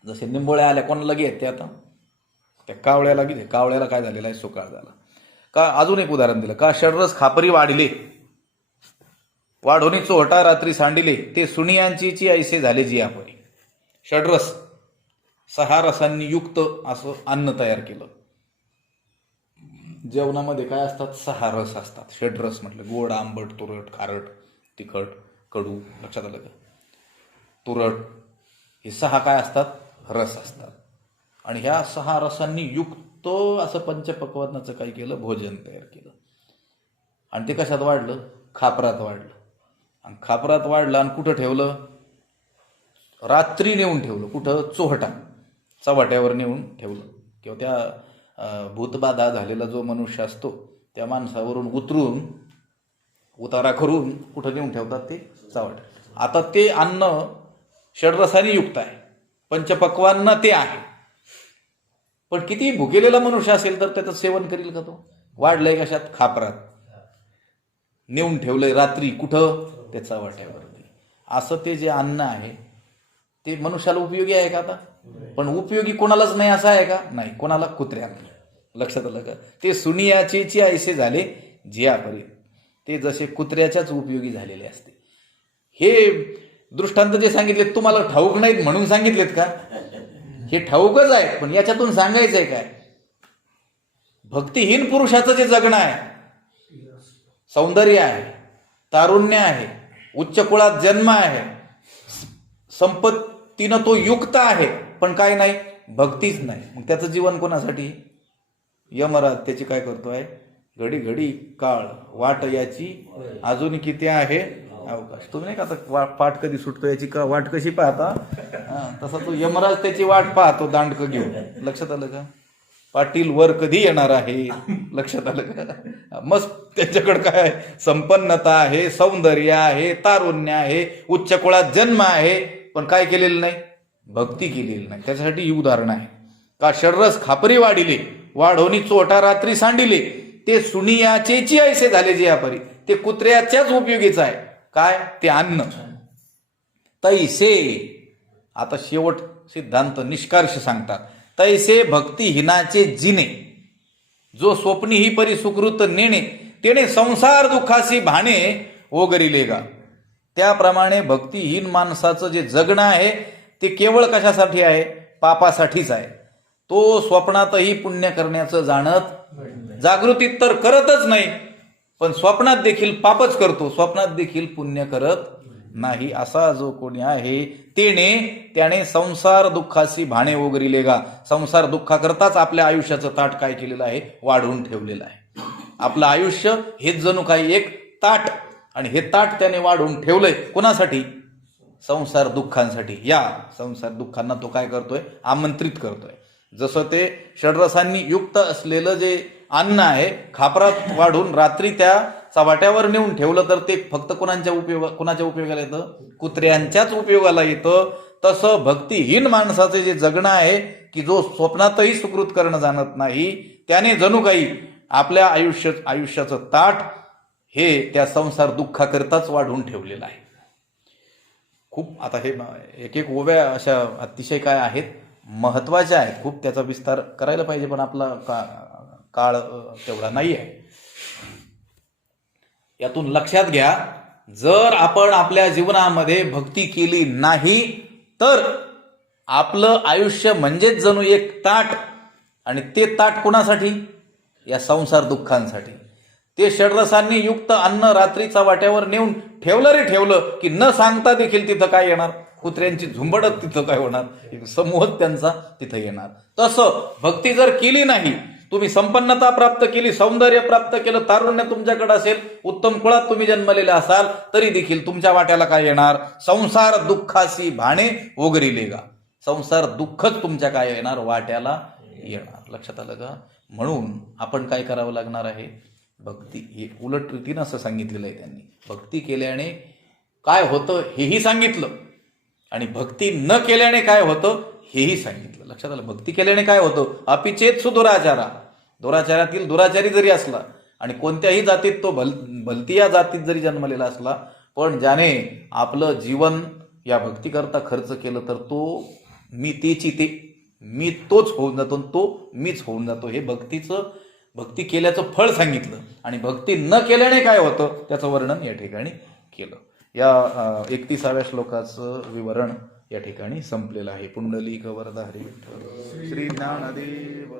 जसे निंबोळ्या आल्या कोणाला लागी आहेत ते आता? त्या कावळ्याला लागी. कावळ्याला काय झालेलं आहे? सुकाळ झाला. का? अजून एक उदाहरण दिलं का? षडरस खापरी वाढले, वाढोनी चोहटा रात्री सांडिले, ते सुनियांची ऐसे झाले जियापरी. षडरस 6 रसांनी युक्त असं अन्न तयार केलं. जेवणामध्ये काय असतात? 6 रस असतात. षडरस म्हटलं गोड, आंबट, तुरट, खारट, तिखट, कडू. लक्षात आलं का? तुरट, हे 6 काय असतात? रस असतात. आणि ह्या 6 रसांनी युक्त असं पंचपक्वान्नाचं काय केलं? भोजन तयार केलं. आणि ते कशात वाढलं? खापरात वाढलं. आणि खापरात वाढलं आणि कुठं ठेवलं? रात्री नेऊन ठेवलं. कुठं? चोहटा, चव्हाट्यावर नेऊन ठेवलं. किंवा त्या भूतबाधा झालेला जो मनुष्य असतो त्या माणसावरून उतरून उतारा करून कुठं नेऊन ठेवतात? ते चव्हाट्या. आता ते अन्न षडरसाने युक्त आहे, पंचपक्वान्न ते आहे. पण किती भुकेलेला मनुष्य असेल तर त्याचं सेवन करील का तो? वाढलंय कशात? खापरात नेऊन ठेवलंय रात्री. कुठं? त्या चव्हाट्यावरती. असं ते जे अन्न आहे ते मनुष्याला उपयोगी आहे का आता? पण उपयोगी कोणालाच नाही असं आहे का? नाही. कोणाला? कुत्र्याला. लक्षात आलं का? ते सुनियाचे ऐसे झाले जियापरी. ते जसे कुत्र्याच्याच उपयोगी झालेले असते. हे दृष्टांत जे सांगितलेत तुम्हाला ठाऊक नाहीत म्हणून सांगितलेत का? हे ठाऊकच आहे, पण याच्यातून सांगायचंय काय? भक्तिहीन पुरुषाचं जे जगणं आहे, सौंदर्य आहे, तारुण्य आहे, उच्च कुळात जन्म आहे, संपत्तीनं तो युक्त आहे, पण काय नाही? भक्तीच नाही. मग त्याचं जीवन कोणासाठी? यमराज त्याची काय करतोय? घडी घडी काळ वाट याची अजून किती आहे अवकाश. तुम्ही नाही का आता पाठ कधी सुटतो याची का वाट कशी पाहता, तसा तो यमराज त्याची वाट पाहतो दांडकं घेऊन. लक्षात आलं का? पाटील वर कधी येणार आहे? लक्षात आलं का? मस्त त्याच्याकडे काय आहे? संपन्नता आहे, सौंदर्य आहे, तारुण्य आहे, उच्च कुळात जन्म आहे, पण काय केलेलं नाही? भक्ती केलेली नाही. त्याच्यासाठी ही उदाहरण आहे का? षडरस खापरी वाढिले, वाढोनी चोटा रात्री सांडिले, ते सुनियाचेची ऐसे झाले जियापरी. ते कुत्र्याच्याच उपयोगीचं आहे. काय? ते अन्न. तैसे, आता शेवट सिद्धांत निष्कर्ष सांगतात, तैसे भक्तिहीनाचे जिने, जो स्वप्नी ही परी सुकृत नेणे, तेने संसार दुःखासी भाणे ओगरिलेगा. त्याप्रमाणे भक्तिहीन माणसाचं जे जगणं आहे ते केवळ कशासाठी आहे? पापासाठीच आहे. तो स्वप्नातही पुण्य करण्याचं जाणत, जागृतीत तर करतच नाही, पण स्वप्नात देखील पापच करतो, स्वप्नात देखील पुण्य करत नाही. असा जो कोणी आहे त्याने संसार दुःखाशी भाणे ओगरिलेगा. संसार दुःखाकरताच आपल्या आयुष्याचं ताट काय केलेलं आहे? वाढवून ठेवलेलं आहे. आपलं आयुष्य हेच जणू काही एक ताट, आणि हे ताट त्याने वाढवून ठेवलंय कोणासाठी? संसार दुःखांसाठी. या संसार दुःखांना तो काय करतोय? आमंत्रित करतोय. जसं ते षडरसांनी युक्त असलेलं जे अन्न आहे खापरात वाढून रात्री त्या चव्हाट्यावर नेऊन ठेवलं तर ते फक्त कोणाच्या उपयोगाला येतं? कुत्र्यांच्याच उपयोगाला येतं. तसं भक्तिहीन माणसाचे जे जगणं आहे की जो स्वप्नातही सुकृत करणं जाणत नाही, त्याने जणू काही आपल्या आयुष्याचं ताट हे त्या संसार दुःखाकरताच वाढवून ठेवलेलं आहे. खूप आता हे एक एक ओव्या अशा अतिशय काय आहेत? महत्वाच्या आहेत खूप. त्याचा विस्तार करायला पाहिजे, पण आपला काळ तेवढा नाही आहे. यातून लक्षात घ्या, जर आपण आपल्या जीवनामध्ये भक्ती केली नाही तर आपलं आयुष्य म्हणजेच जणू एक ताट, आणि ते ताट कोणासाठी? या संसार दुःखांसाठी. ते षडरसांनी युक्त अन्न रात्रीचा वाट्यावर नेऊन ठेवलं रे ठेवलं की न सांगता देखील तिथं काय येणार? कुत्र्यांची झुंबडच तिथं काय होणार? समूहच त्यांचा तिथं येणार. तसं भक्ती जर केली नाही तुम्ही संपन्नता प्राप्त केली, सौंदर्य प्राप्त केलं, तारुण्य तुमच्याकडे असेल, उत्तम कुळात तुम्ही जन्मलेले असाल, तरी देखील तुमच्या वाट्याला काय येणार? संसार दुःखासी भाणे ओगरिलेगा. संसार दुःखच तुमच्या काय येणार? वाट्याला येणार. लक्षात आलं का? म्हणून आपण काय करावं लागणार आहे? भक्ती. हे उलट रीतीनं असं सांगितलेलं आहे त्यांनी. भक्ती केल्याने काय होतं हेही सांगितलं आणि भक्ती न केल्याने काय होतं हेही सांगितलं. लक्षात आलं? भक्ती केल्याने काय होतं? अपिचेत सुदुराचारा. दुराचारातील दुराचारी जरी असला आणि कोणत्याही जातीत तो भलती या जातीत जरी जन्मलेला असला, पण ज्याने आपलं जीवन या भक्तीकरता खर्च केलं, तर तो मी तेची ते, मी तोच होऊन जातो, तो मीच होऊन जातो. हे भक्ती केल्याचं फळ सांगितलं आणि भक्ती न केल्याने काय होतं त्याचं वर्णन या ठिकाणी केलं. या 31व्या श्लोकाचं विवरण या ठिकाणी संपलेलं आहे. पुंडलिक वरदा हरी विठ्ठल श्री ज्ञानदेव.